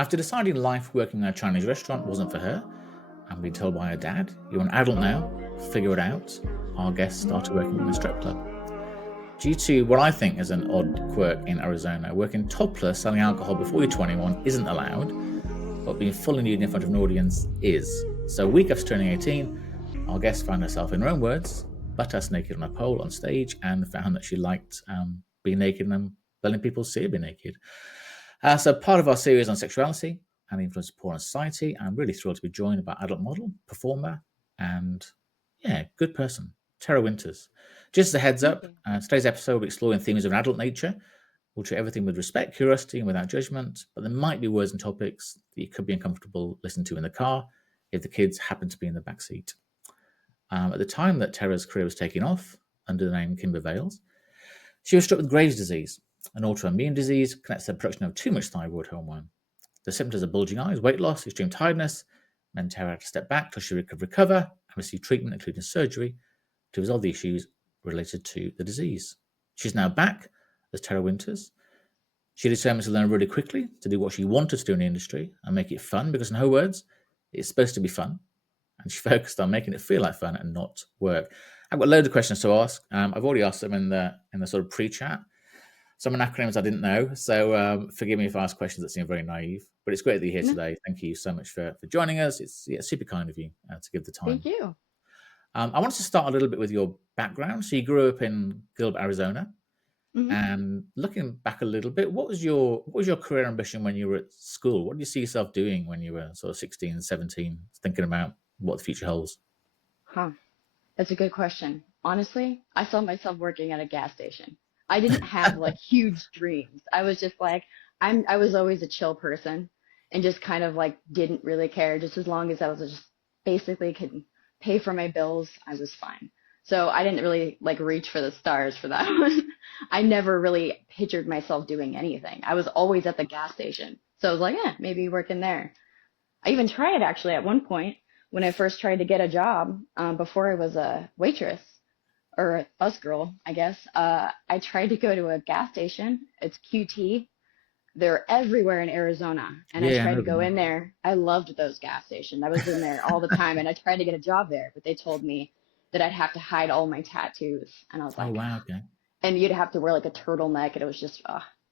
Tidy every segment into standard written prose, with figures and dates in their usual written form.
After deciding life working in a Chinese restaurant wasn't for her, and being told by her dad, "You're an adult now, figure it out," our guest started working in a strip club. Due to what I think is an odd quirk in Arizona, working topless selling alcohol before you're 21 isn't allowed, but being fully nude in front of an audience is. So a week after turning 18, our guest found herself, in her own words, butt-ass naked on a pole on stage, and found that she liked being naked and letting people see her be naked. So part of our series on sexuality and the influence of porn on society, I'm really thrilled to be joined by adult model, performer, and good person, Tera Winters. Just as a heads Thank up, you. today's episode will be exploring themes of an adult nature. We'll treat everything with respect, curiosity, and without judgment, but there might be words and topics that you could be uncomfortable listening to in the car if the kids happen to be in the back seat. At the time that Tera's career was taking off, under the name Kimber Veils, she was struck with Graves' disease, an autoimmune disease connected to the production of too much thyroid hormone. The symptoms are bulging eyes, weight loss, extreme tiredness, meant Tera had to step back till she could recover and receive treatment, including surgery, to resolve the issues related to the disease. She's now back as Tera Winters. She determined to learn really quickly to do what she wanted to do in the industry and make it fun, because in her words, it's supposed to be fun. And she focused on making it feel like fun and not work. I've got loads of questions to ask. I've already asked them in the sort of pre-chat. Some acronyms I didn't know, so forgive me if I ask questions that seem very naive. But it's great that you're here No, today. Thank you so much for joining us. It's super kind of you to give the thank time. you. I wanted to start a little bit with your background. So you grew up in Gilbert, Arizona, hmm and looking back a little bit, what was your career ambition when you were at school? What did you see yourself doing when you were sort of 16, 17, thinking about what the future holds? Huh. That's a good question. Honestly, I saw myself working at a gas station. I didn't have like huge dreams. I was just like, I was always a chill person and just kind of like didn't really care. Just as long as I was just basically could pay for my bills, I was fine. So I didn't really like reach for the stars for that one. I never really pictured myself doing anything. I was always at the gas station. So I was like, maybe working there. I even tried actually at one point when I first tried to get a job before I was a waitress or a bus girl, I guess. I tried to go to a gas station. It's QT. They're everywhere in Arizona. And I Yeah, I tried know to go them. in there. I loved those gas stations. I was in there all the time and I tried to get a job there, but they told me that I'd have to hide all my tattoos. And I was Oh like, wow, okay. and you'd have to wear like a turtleneck. And it was just,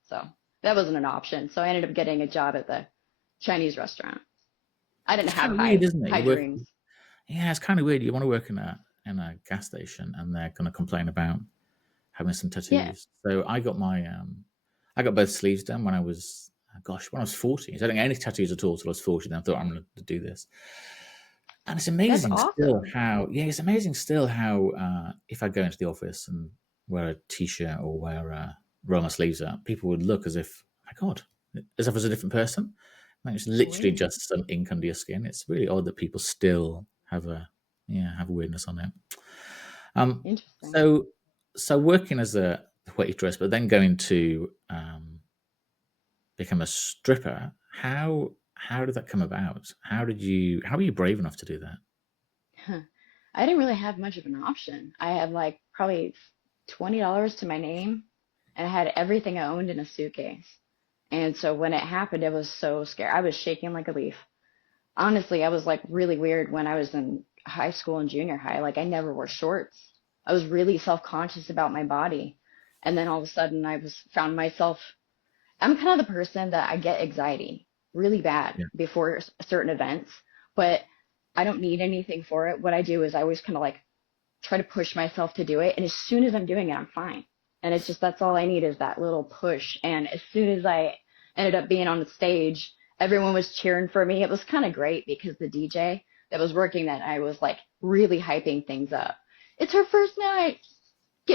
so that wasn't an option. So I ended up getting a job at the Chinese restaurant. I didn't It's have kind of weird, isn't it? high dreams. Yeah, it's kind of weird. You want to work in a gas station, and they're going to complain about having some Yeah. tattoos. So I got both sleeves done when I was, when I was 40. So I didn't get any tattoos at all till I was 40. Then I thought I'm going to do this, and it's That's amazing still awesome. how if I go into the office and wear a t-shirt or roll my sleeves up, people would look as if, my God, as if I was a different person. Like it's literally Weird. just some ink under your skin. It's really odd that people still have a weirdness on it. Um, Interesting. so working as a waitress, but then going to become a stripper. How did that come about? How were you brave enough to do that? Huh. I didn't really have much of an option. I had like probably $20 to my name and I had everything I owned in a suitcase. And so when it happened, it was so scary. I was shaking like a leaf. Honestly, I was like really weird when I was in high school and junior high. Like I never wore shorts. I was really self-conscious about my body. And then all of a sudden found myself, I'm kind of the person that I get anxiety really bad Yeah. before certain events, but I don't need anything for it. What I do is I always kind of like try to push myself to do it. And as soon as I'm doing it, I'm fine. And it's just that's all I need is that little push. And as soon as I ended up being on the stage, everyone was cheering for me. It was kind of great because the DJ that was working that night was like really hyping things up. It's her first night.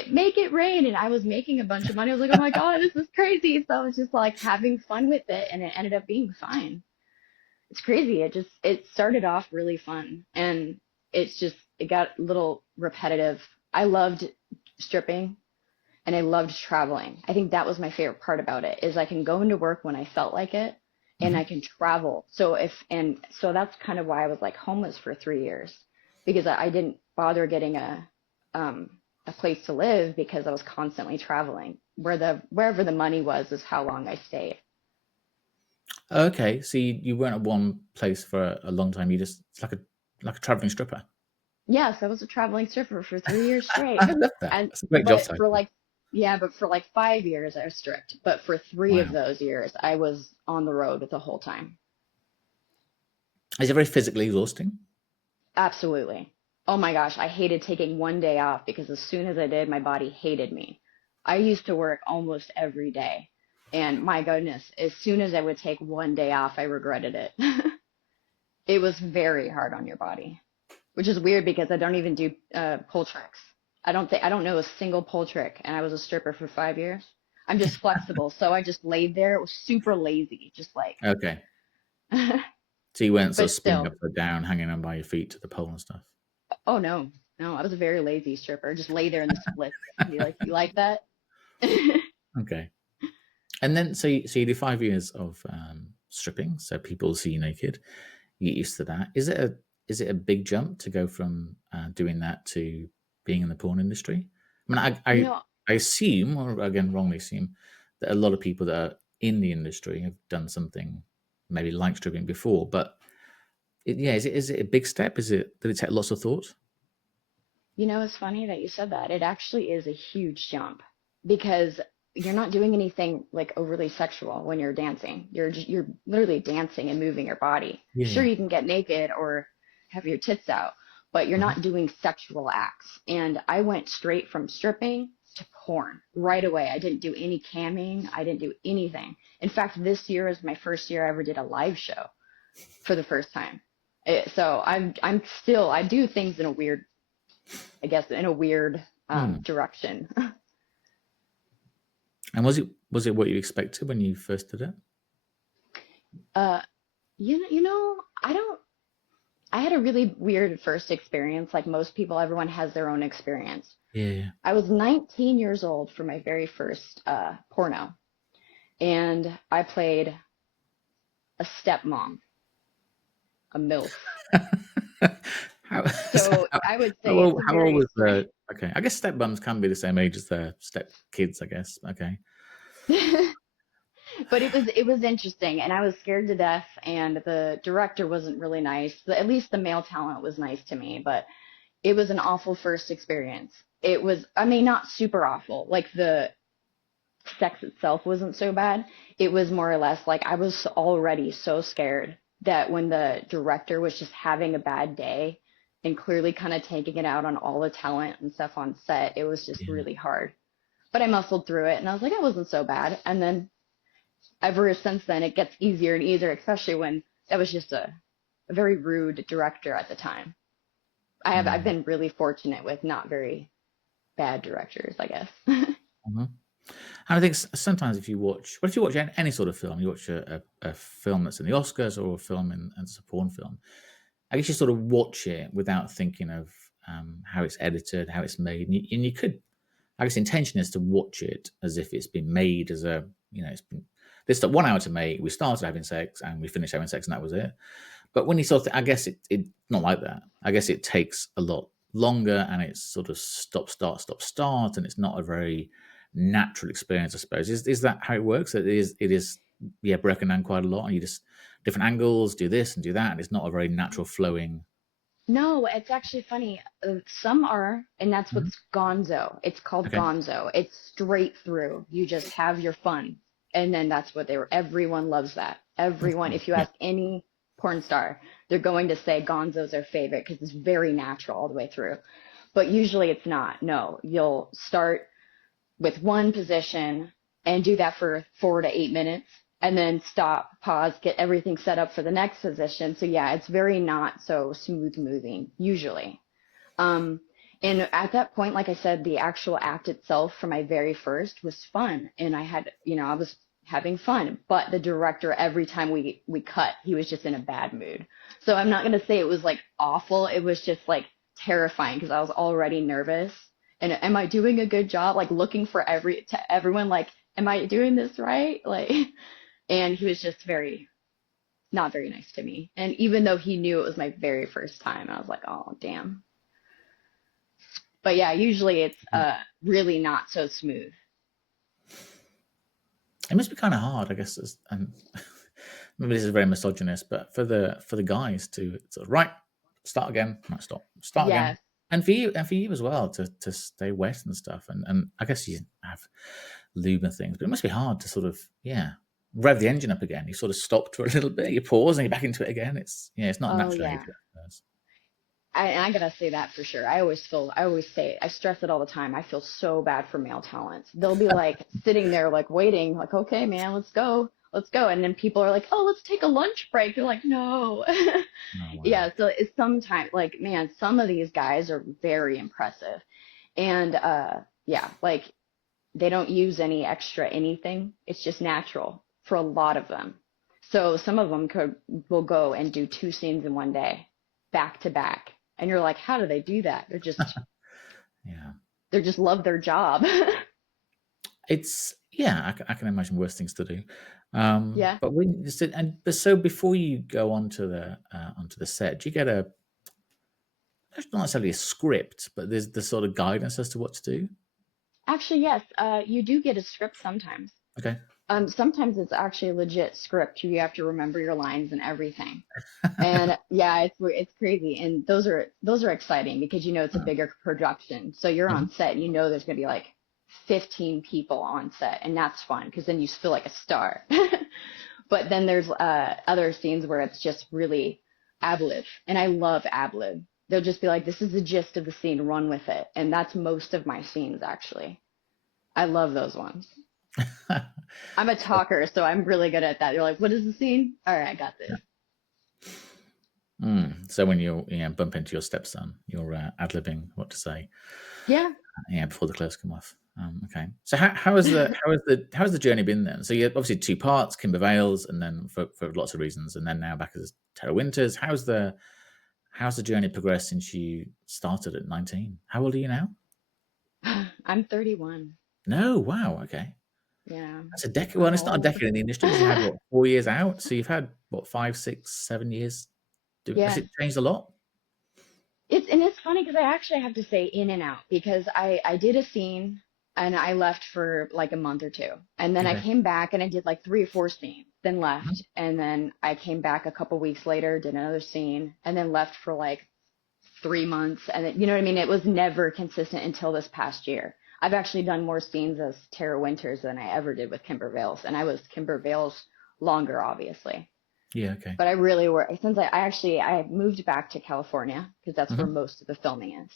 Make it rain. And I was making a bunch of money. I was like, oh my God, this is crazy. So I was just like having fun with it and it ended up being fine. It's crazy. It started off really fun and it got a little repetitive. I loved stripping and I loved traveling. I think that was my favorite part about it is I can go into work when I felt like it and I Mhm. can travel. So that's kind of why I was like homeless for 3 years because I didn't bother getting um a place to live because I was constantly traveling. Wherever the money was is how long I stayed. Okay, so you weren't at one place for a long time. You just it's like a traveling stripper. Yes, I was a traveling stripper for 3 years straight. I love that. And That's a great job but for title. like yeah, but for like 5 years I was stripped. But for three of Wow. those years I was on the road the whole time. Is it very physically exhausting? Absolutely. Oh my gosh, I hated taking one day off because as soon as I did, my body hated me. I used to work almost every day. And my goodness, as soon as I would take one day off, I regretted it. It was very hard on your body, which is weird because I don't even do pull tricks. I don't know a single pull trick, and I was a stripper for 5 years. I'm just flexible, so I just laid there. It was super lazy, just like, Okay. So you weren't sort but of spinning still. upside down, hanging on by your feet to the pole and stuff. Oh no, no, I was a very lazy stripper. Just lay there in the splits and be like, "You like that?" Okay. And then so you do 5 years of stripping, so people see you naked. You get used to that. Is it a big jump to go from doing that to being in the porn industry? I mean, You know, I assume, or again, wrongly assume, that a lot of people that are in the industry have done something maybe like stripping before. But yeah, is it a big step? Did it take lots of thought? it's funny that you said that. It actually is a huge jump because you're not doing anything like overly sexual when you're dancing. You're literally dancing and moving your body. Yeah, Sure, yeah. you can get naked or have your tits out, but you're Mhm. not doing sexual acts. And I went straight from stripping to porn right away. I didn't do any camming. I didn't do anything. In fact, this year is my first year I ever did a live show for the first time. So I'm still I do things in a weird I guess, in a weird Hmm. direction. And was it what you expected when you first did it? Uh, I don't. I had a really weird first experience. Like most people, everyone has their own experience. Yeah, yeah. I was 19 years old for my very first porno, and I played a stepmom, a MILF. how, So how, I would how say it's old, a how old very was strange. the? Okay, I guess step mums can be the same age as their step kids. I guess. Okay. But it was interesting, and I was scared to death. And the director wasn't really nice. At least the male talent was nice to me, but it was an awful first experience. It was, I mean, not super awful. Like the sex itself wasn't so bad. It was more or less like I was already so scared that when the director was just having a bad day and clearly kind of taking it out on all the talent and stuff on set, it was just Yeah. really hard. But I muscled through it and I was like, it wasn't so bad. And then ever since then, it gets easier and easier, especially when that was just a very rude director at the time. I've Mm. been really fortunate with not very bad directors, I guess. Mhm. And I think sometimes if you watch any sort of film, you watch a film that's in the Oscars or a film and it's a porn film, I guess you sort of watch it without thinking of how it's edited, how it's made, and you could, I guess, the intention is to watch it as if it's been made as it's been this took 1 hour to make. We started having sex and we finished having sex, and that was it. But when you sort of, I guess it not like that. I guess it takes a lot longer, and it's sort of stop, start, and it's not a very natural experience, I suppose. Is that how it works? It is yeah, broken down quite a lot, and you just different angles, do this and do that, and it's not a very natural flowing. No, it's actually funny. Some are, and that's Mhm. what's gonzo. It's called Okay. gonzo. It's straight through. You just have your fun. And then that's what they were. Everyone loves that. Everyone, if you Yeah. ask any porn star, they're going to say gonzo's their favorite because it's very natural all the way through. But usually it's not. No, you'll start with one position and do that for 4 to 8 minutes and then stop, pause, get everything set up for the next position. So yeah, it's very not so smooth moving usually. Um, and at that point, like I said, the actual act itself for my very first was fun. And I was having fun, but the director, every time we cut, he was just in a bad mood. So I'm not going to say it was like awful. It was just like terrifying because I was already nervous. And am I doing a good job? Like looking for everyone, like, am I doing this right? Like, and he was just not very nice to me. And even though he knew it was my very first time, I was like, oh, damn. But yeah, usually it's really not so smooth. It must be kind of hard, I guess. And maybe this is very misogynist, but for the guys to sort of, right, start again, right, start again, Yes. and for you as well to stay wet and stuff, and I guess you have lube and things, but it must be hard to sort of rev the engine up again. You sort of stopped for a little bit, you pause, and you're back into it again. It's not Oh natural yeah. nature, I suppose. I gotta say that for sure. I always say it. I stress it all the time. I feel so bad for male talents. They'll be like sitting there, like waiting, like, okay, man, let's go, let's go. And then people are like, oh, let's take a lunch break. They're like, no. Oh wow. Yeah. So it's sometimes like, man, some of these guys are very impressive. And yeah, like they don't use any extra anything. It's just natural for a lot of them. So some of them will go and do 2 scenes in one day, back to back. And you're like, how do they do that? Yeah. They just love their job. It's I can imagine worse things to do. Yeah. But but so before you go onto the set, do you get not necessarily a script, but there's the sort of guidance as to what to do? Actually, yes, you do get a script sometimes. Okay. Sometimes it's actually a legit script. You have to remember your lines and everything. And yeah, it's crazy. And those are exciting because you know it's a bigger production. So you're Mhm. on set and you know there's gonna be like 15 people on set, and that's fun because then you feel like a star. But then there's other scenes where it's just really ad lib, and I love ad lib. They'll just be like, "This is the gist of the scene, run with it," and that's most of my scenes actually. I love those ones. I'm a talker, so I'm really good at that. You're like, "What is the scene?" All right, I got this. So when you bump into your stepson, you're ad-libbing what to say, Yeah. before the clothes come off. Okay. So how has the journey been then? So you had obviously two parts, Kimber Veils, and then for lots of reasons, and then now back as Tera Winters. How's the journey progressed since you started at 19? How old are you now? I'm 31. No, wow, okay. Yeah, That's a decade. Well, I'm it's not a old. decade in the industry because you had what, 4 years out. So you've had what, 5, 6, 7 years. Has Yes. it changed a lot? It's funny because I actually have to say in and out because I did a scene and I left for like a month or two. And then I Okay. came back and I did like 3 or 4 scenes, then Mhm. left. And then I came back a couple weeks later, did another scene, and then left for like 3 months. And then, you know what I mean? It was never consistent until this past year. I've actually done more scenes as Tera Winters than I ever did with Kimber Veils. And I was Kimber Veils longer, obviously. Yeah, okay. But I really were since I moved back to California because that's where Mhm. most of the filming is.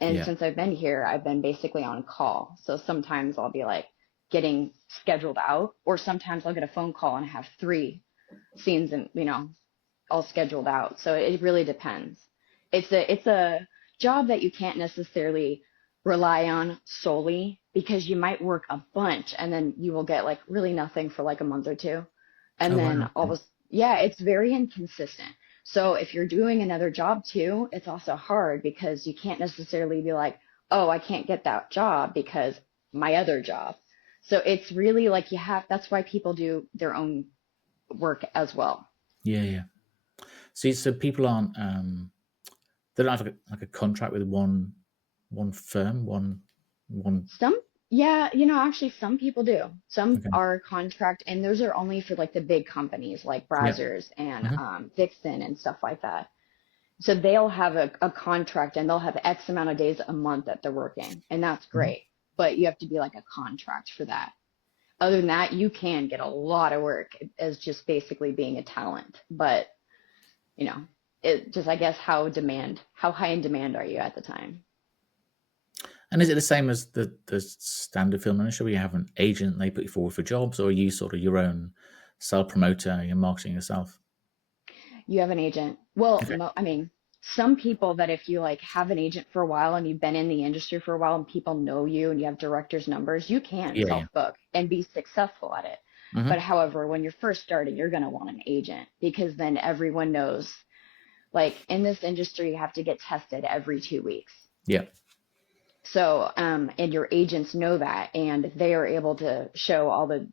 And Yeah. since I've been here, I've been basically on call. So sometimes I'll be like getting scheduled out, or sometimes I'll get a phone call and have 3 scenes and all scheduled out. So it really depends. It's a job that you can't necessarily rely on solely because you might work a bunch and then you will get like really nothing for like a month or two. And Oh, then wow. all of Okay. a yeah, it's very inconsistent. So if you're doing another job too, it's also hard because you can't necessarily be like, oh, I can't get that job because my other job. So it's really like that's why people do their own work as well. Yeah, yeah. See, so people aren't they don't have like a contract with one firm, one. Some, yeah, actually some people do. Some Okay. are contract, and those are only for like the big companies like Yeah. Brazzers and Mhm. Vixen and stuff like that. So they'll have a contract and they'll have X amount of days a month that they're working, and that's Mhm. great. But you have to be like a contract for that. Other than that, you can get a lot of work as just basically being a talent. But, you know, it just, I guess, how high in demand are you at the time? And is it the same as the standard film industry where you have an agent, they put you forward for jobs, or are you sort of your own self promoter, you're marketing yourself? You have an agent. Well, Okay. I mean, some people that if you like have an agent for a while and you've been in the industry for a while and people know you and you have directors' numbers, you can Yeah, yeah. self book and be successful at it. But Hmm. however, when you're first starting, you're going to want an agent because then everyone knows, like in this industry, you have to get tested every 2 weeks. Yeah. So, and your agents know that and they are able to show all the,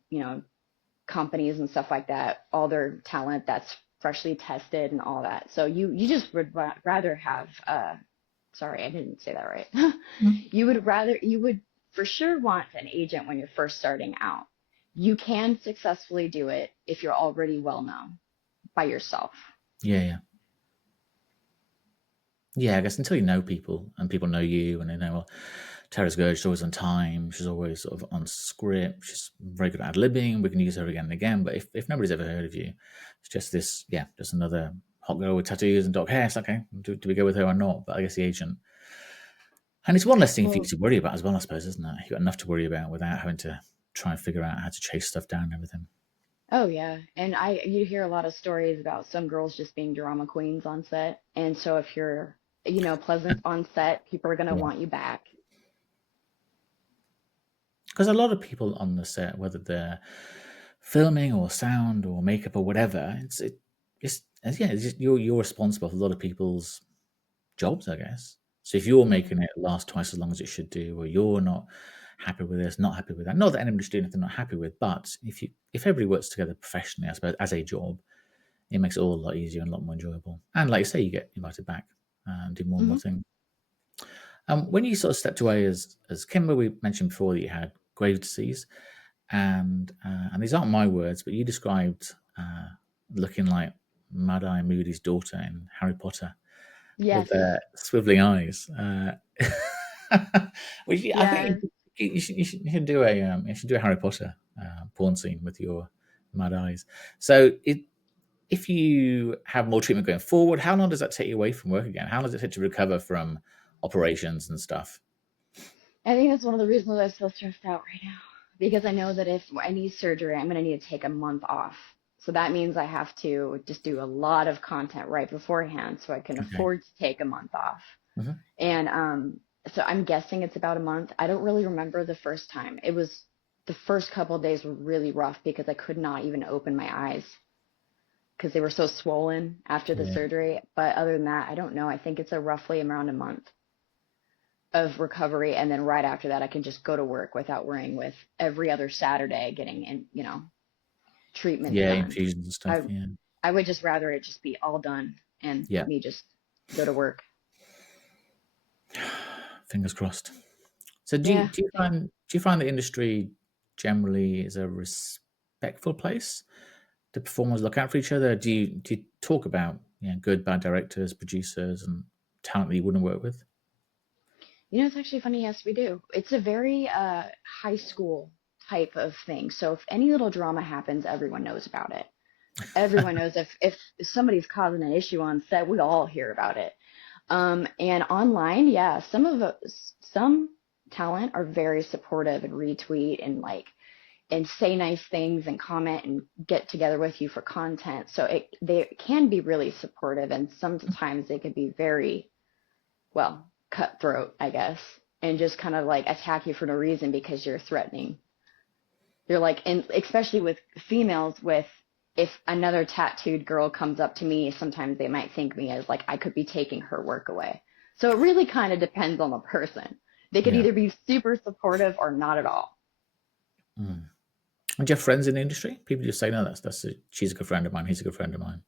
companies and stuff like that, all their talent that's freshly tested and all that. So you just would rather have sorry, I didn't say that right. Mhm. You would for sure want an agent when you're first starting out. You can successfully do it if you're already well known. by yourself. Yeah, yeah. Yeah, I guess until you know people and people know you and they know, well, Tara's good, she's always on time, she's always sort of on script, she's very good at ad-libbing, we can use her again and again. But if nobody's ever heard of you, it's just this, yeah, just another hot girl with tattoos and dark hair. It's okay, do we go with her or not? But I guess the agent, and it's one less thing for you Well, to worry about as well, I suppose, isn't it? You've got enough to worry about without having to try and figure out how to chase stuff down and everything. oh yeah, and you hear a lot of stories about some girls just being drama queens on set, and so if you're, pleasant on set, people are gonna Yeah. want you back. Because a lot of people on the set, whether they're filming or sound or makeup or whatever, it's yeah, it's just, you're responsible for a lot of people's jobs, I guess. So if you're Hmm. making it last twice as long as it should do, or you're not happy with this, not happy with that, not that anybody's doing anything they're not happy with, but if everybody works together professionally, I suppose, as a job, it makes it all a lot easier and a lot more enjoyable. And like you say, you get invited back and do more and more Hmm. things. When you sort of stepped away as Kimber, we mentioned before that you had Graves' disease, and these aren't my words, but you described looking like Mad Eye Moody's daughter in Harry Potter with Yes. swiveling eyes. Which I Yeah. think you should do a Harry Potter porn scene with your mad eyes. So if you have more treatment going forward, how long does that take you away from work again? How long does it take to recover from operations and stuff? I think that's one of the reasons I'm so stressed out right now. Because I know that if I need surgery, I'm going to need to take a month off. So that means I have to just do a lot of content right beforehand so I can Okay. afford to take a month off. Hmm. And so I'm guessing it's about a month. I don't really remember the first time. It was the first couple of days were really rough because I could not even open my eyes because they were so swollen after the Yeah. surgery. But other than that, I don't know. I think it's a roughly around a month of recovery, and then right after that I can just go to work without worrying with every other Saturday getting in, treatments Yeah, done. infusions and stuff. I Yeah. I would just rather it just be all done and Yeah. me just go to work. Fingers crossed. So do you, Yeah. do you find do you find the industry generally is a respectful place? Do performers look out for each other? Do you talk about good bad directors, producers, and talent that you wouldn't work with? It's actually funny. Yes, we do. It's a very high school type of thing. So if any little drama happens, everyone knows about it. Everyone knows if somebody's causing an issue on set, we all hear about it. And online, yeah, some talent are very supportive and retweet and and say nice things and comment and get together with you for content. So they can be really supportive, and sometimes they can be very, well, cutthroat, I guess, and just kind of like attack you for no reason because you're threatening. You're like, and especially with females, with if another tattooed girl comes up to me, sometimes they might think me as like I could be taking her work away. So it really kind of depends on the person. They could Yeah. either be super supportive or not at all. Mm. And do you have friends in the industry? People just say, no, she's a good friend of mine, he's a good friend of mine.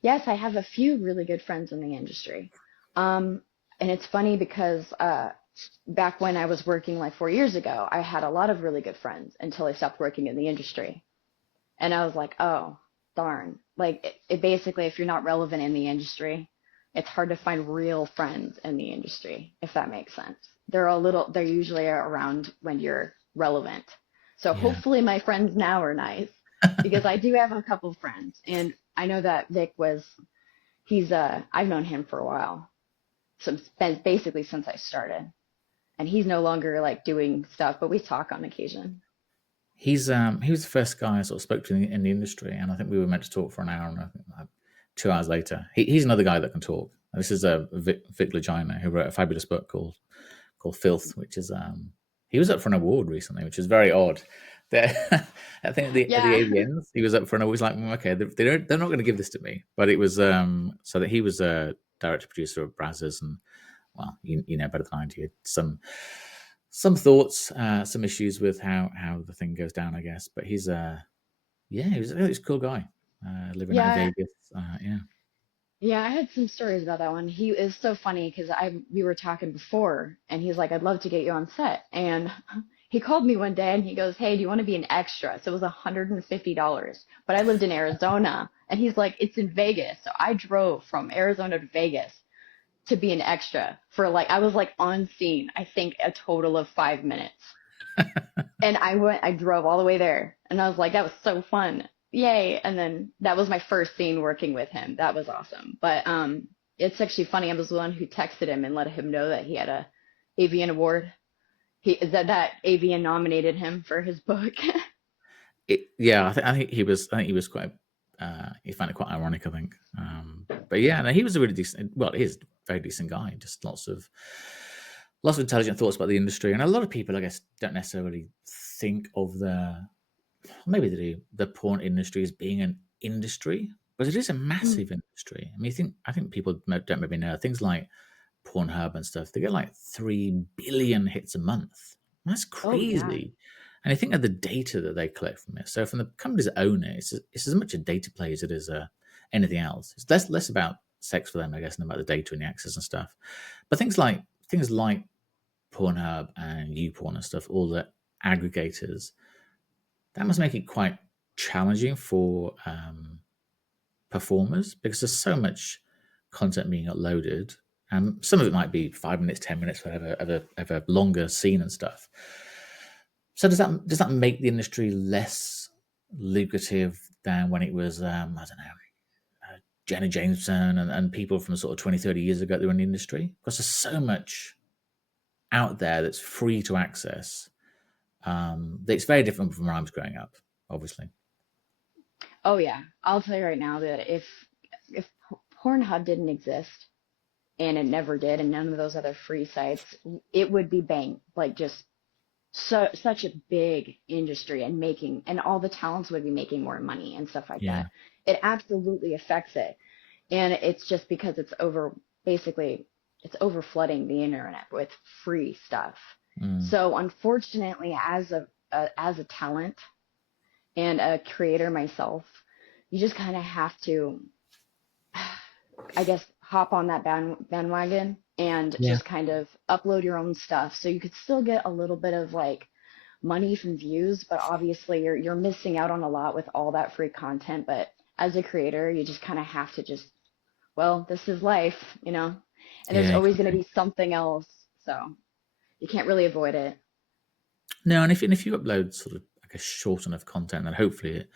Yes, I have a few really good friends in the industry. Um, and it's funny because back when I was working like 4 years ago, I had a lot of really good friends until I stopped working in the industry. And I was like, oh, darn. Like, it basically, if you're not relevant in the industry, it's hard to find real friends in the industry, if that makes sense. They're usually around when you're relevant. So Yeah. hopefully my friends now are nice because I do have a couple friends. And I know that Vic I've known him for a while. So basically since I started. And he's no longer like doing stuff, but we talk on occasion. He was the first guy I sort of spoke to in the industry, and I think we were meant to talk for an hour, and I think 2 hours later, he's another guy that can talk. And this is Vic Legina, who wrote a fabulous book called Filth, which is he was up for an award recently, which is very odd. I think at the Yeah. AVNs he was up for an award. He's like, okay, they're not going to give this to me, but it was so that he was a director producer of Brazzers, and well, you know better than I do. Some thoughts, some issues with how the thing goes down, I guess. But he's yeah, he's a cool guy, living out in Yeah. Vegas. Yeah, Yeah, I had some stories about that one. He is so funny because I we were talking before, and he's like, "I'd love to get you on set." And he called me one day and he goes, "Hey, do you want to be an extra?" So it was $150, but I lived in Arizona, And he's like, it's in Vegas. So I drove from Arizona to Vegas to be an extra for like, I was like on scene, I think a total of 5 minutes. And I drove all the way there and I was like, that was so fun. Yay. And then that was my first scene working with him. That was awesome. But it's actually funny. I was the one who texted him and let him know that he had a AVN award. That AVN nominated him for his book. I think he was. I think he was quite. He found it quite ironic. I think. But yeah, no, he was a really decent. Well, he is a very decent guy. Just lots of intelligent thoughts about the industry, and a lot of people, I guess, don't necessarily think of maybe they do, the porn industry as being an industry, but it is a massive industry. I mean, I think people don't maybe know things like Pornhub and stuff. They get like 3 billion hits a month. That's Oh yeah. crazy. And I think of the data that they collect from it. So from the companies that own it, it's as much a data play as it is anything else. It's less about sex for them, I guess, and about the data and the access and stuff. But things like Pornhub and YouPorn and stuff, all the aggregators, that must make it quite challenging for performers because there's so much content being uploaded, and some of it might be 5 minutes, 10 minutes, whatever, of a longer scene and stuff. So does that make the industry less lucrative than when it was I don't know, Jenna Jameson and people from sort of 20, 30 years ago that were in the industry? Because there's so much out there that's free to access. It's very different from when I was growing up, obviously. Oh yeah. I'll tell you right now that if Pornhub didn't exist and it never did and none of those other free sites, it would be bang, like just such a big industry and making and all the talents would be making more money and stuff like Yeah. that. It absolutely affects it. And it's just because basically it's over flooding the internet with free stuff. Mm. So unfortunately, as a talent and a creator myself, you just kind of have to, I guess, hop on that bandwagon and Yeah. just kind of upload your own stuff so you could still get a little bit of like money from views, but obviously you're missing out on a lot with all that free content. But as a creator, you just kind of have to just, well, this is life. And there's Yeah, always going to exactly. be something else, so you can't really avoid it. No, and if you upload sort of like a short enough content, then hopefully it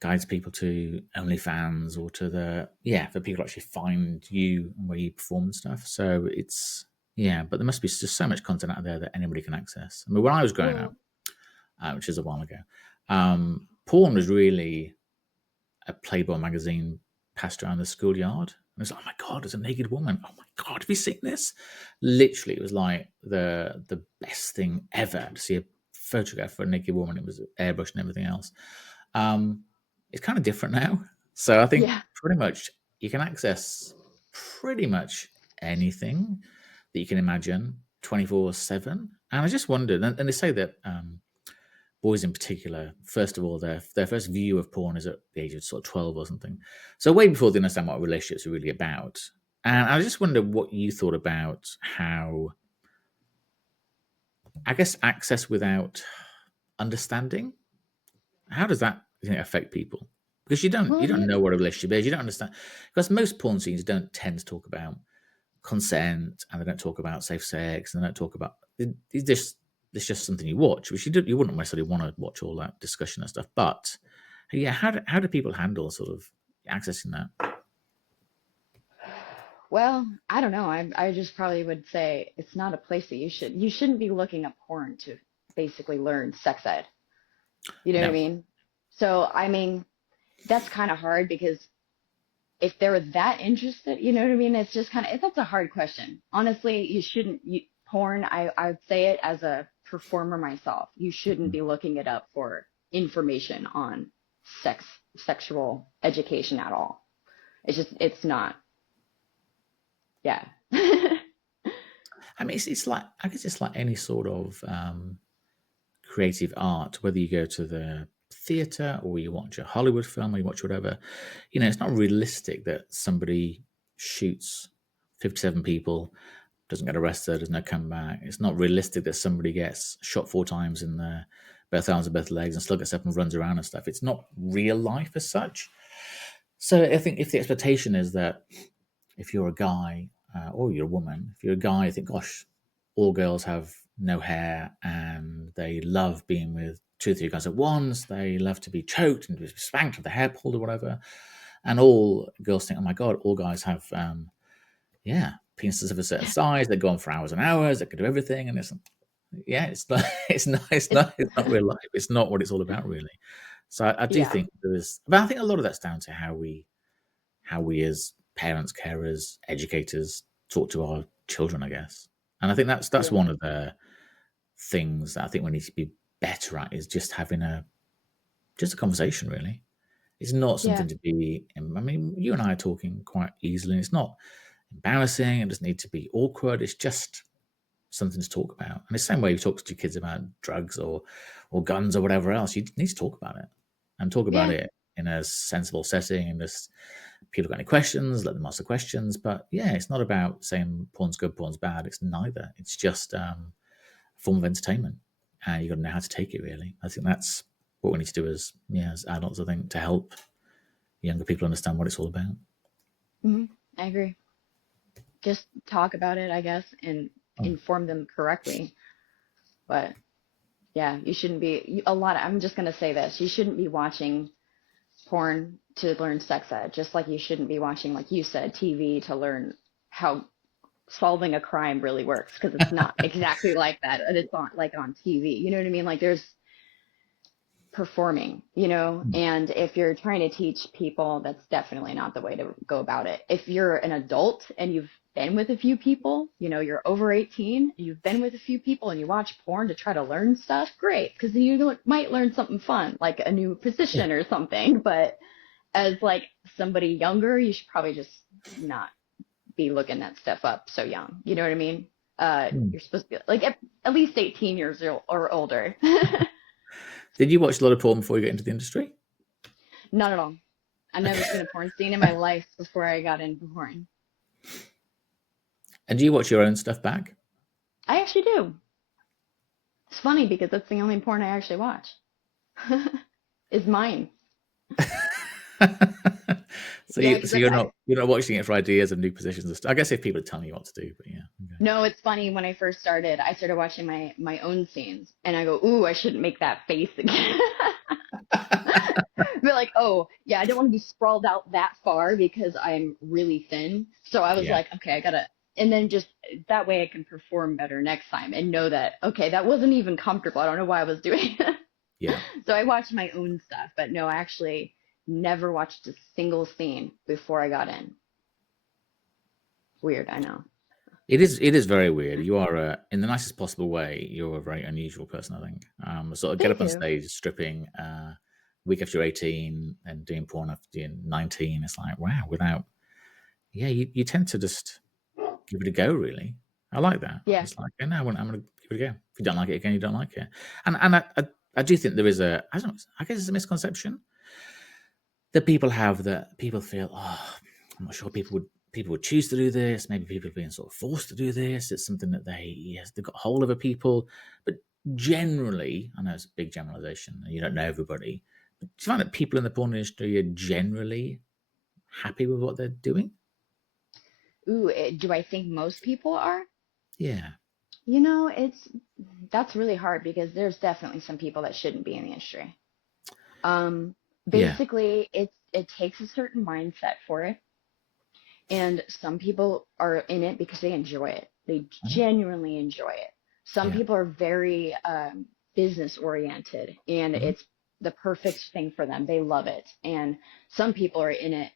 guides people to OnlyFans or to for people to actually find you and where you perform and stuff. So but there must be just so much content out there that anybody can access. I mean, when I was growing up, Well, which is a while ago, porn was really a Playboy magazine passed around the schoolyard. And it's like, oh my God, there's a naked woman. Oh my God, have you seen this? Literally, it was like the best thing ever to see a photograph of a naked woman. It was airbrushed and everything else. It's kind of different now. So I think yeah. pretty much you can access pretty much anything that you can imagine 24/7. And I just wondered, and they say that boys in particular, first of all, their first view of porn is at the age of sort of 12 or something. So way before they understand what relationships are really about. And I just wonder what you thought about how, I guess, access without understanding. How does that affect people? Because Well, you don't know what a relationship is. You don't understand because most porn scenes don't tend to talk about consent and they don't talk about safe sex and they don't talk about it's just something you watch, which you wouldn't necessarily want to watch all that discussion and stuff. But yeah, how do people handle sort of accessing that? well, I don't know. I just probably would say it's not a place that you shouldn't be looking up porn to basically learn sex ed. You know what I No, mean? So I mean, that's kind of hard because if they were that interested, you know what I mean? It's just kind of that's a hard question. Honestly, you shouldn't porn, I would say it as a performer myself. You shouldn't be looking it up for information on sexual education at all. It's not. Yeah. I mean it's like I guess it's like any sort of creative art, whether you go to the theater or you watch a Hollywood film or you watch whatever, it's not realistic that somebody shoots 57 people, doesn't get arrested, there's no comeback. It's not realistic that somebody gets shot 4 times in both arms and both legs and still gets up and runs around and stuff. It's not real life as such. So I think if the expectation is that if you're a guy or you're a woman, if you're a guy, you think, gosh, all girls have no hair and they love being with two or three guys at once. They love to be choked and to be spanked with the hair pulled or whatever. And all girls think, oh my God, all guys have, yeah, penises of a certain size. They go on for hours and hours. They can do everything. And it's, yeah, it's not, It's it's not real life. It's not what it's all about, really. So I do yeah, think there is, but I think a lot of that's down to how we as parents, carers, educators talk to our children, I guess. And I think that's yeah, one of the things that I think we need to be better at is just having a conversation. Really, it's not yeah, something to be. I mean, you and I are talking quite easily, and it's not embarrassing. It doesn't need to be awkward. It's just something to talk about. And the same way you talk to your kids about drugs or guns or whatever else, you need to talk about it and talk about yeah. it in a sensible setting and just people got any questions, let them ask the questions. But yeah, it's not about saying porn's good, porn's bad. It's neither. It's just a form of entertainment. And you've got to know how to take it, really. I think that's what we need to do as adults, I think, to help younger people understand what it's all about. Hmm. I agree. Just talk about it, I guess, and Oh, inform them correctly. But yeah, you shouldn't be a lot. I'm just gonna say this: you shouldn't be watching porn to learn sex ed, just like you shouldn't be watching, like you said, TV to learn how solving a crime really works, because it's not exactly like that. And it's not like on TV. You know what I mean? Like there's performing, mm, and if you're trying to teach people, that's definitely not the way to go about it. If you're an adult and you've been with a few people, you're over 18, you've been with a few people and you watch porn to try to learn stuff, great, because you might learn something fun, like a new yeah. position or something. But as like somebody younger, you should probably just not be looking that stuff up so young. You know what I mean? Mm. You're supposed to be like at least 18 years or older. Did you watch a lot of porn before you got into the industry? Not at all. I've never seen a porn scene in my life before I got into porn. And do you watch your own stuff back? I actually do. It's funny because that's the only porn I actually watch. Is mine. So Yeah, you because so you're not watching it for ideas of new positions and stuff. I guess if people are telling you what to do, but yeah. Okay. no, it's funny. When I first started, I started watching my own scenes, and I go, "Ooh, I shouldn't make that face again." But like, oh yeah, I don't want to be sprawled out that far because I'm really thin. So I was Yeah. like, okay, I gotta, and then just that way I can perform better next time and know that okay, that wasn't even comfortable. I don't know why I was doing it. Yeah. So I watched my own stuff, but no, I actually never watched a single scene before I got in. Weird, I know. It is very weird. You are in the nicest possible way, you're a very unusual person, I think. Sort of get Thank up on you. stage stripping week after you're 18 and doing porn after you're 19. It's like, wow, without yeah, you tend to just give it a go, really. I like that. Yeah, It's like, okay, no, I'm gonna give it a go. If you don't like it again, you don't like it. And I do think there is I don't know, I guess it's a misconception that people have that people feel, oh, I'm not sure people would choose to do this. Maybe people are being sort of forced to do this. It's something that they've got hold of people. But generally, I know it's a big generalization. And you don't know everybody. But do you find that people in the porn industry are generally happy with what they're doing? ooh, do I think most people are? Yeah, It's that's really hard because there's definitely some people that shouldn't be in the industry. Um, yeah, Basically, it takes a certain mindset for it, and some people are in it because they enjoy it. They uh-huh, genuinely enjoy it. Some yeah, people are very business oriented, and mhm, it's the perfect thing for them. They love it. And some people are in it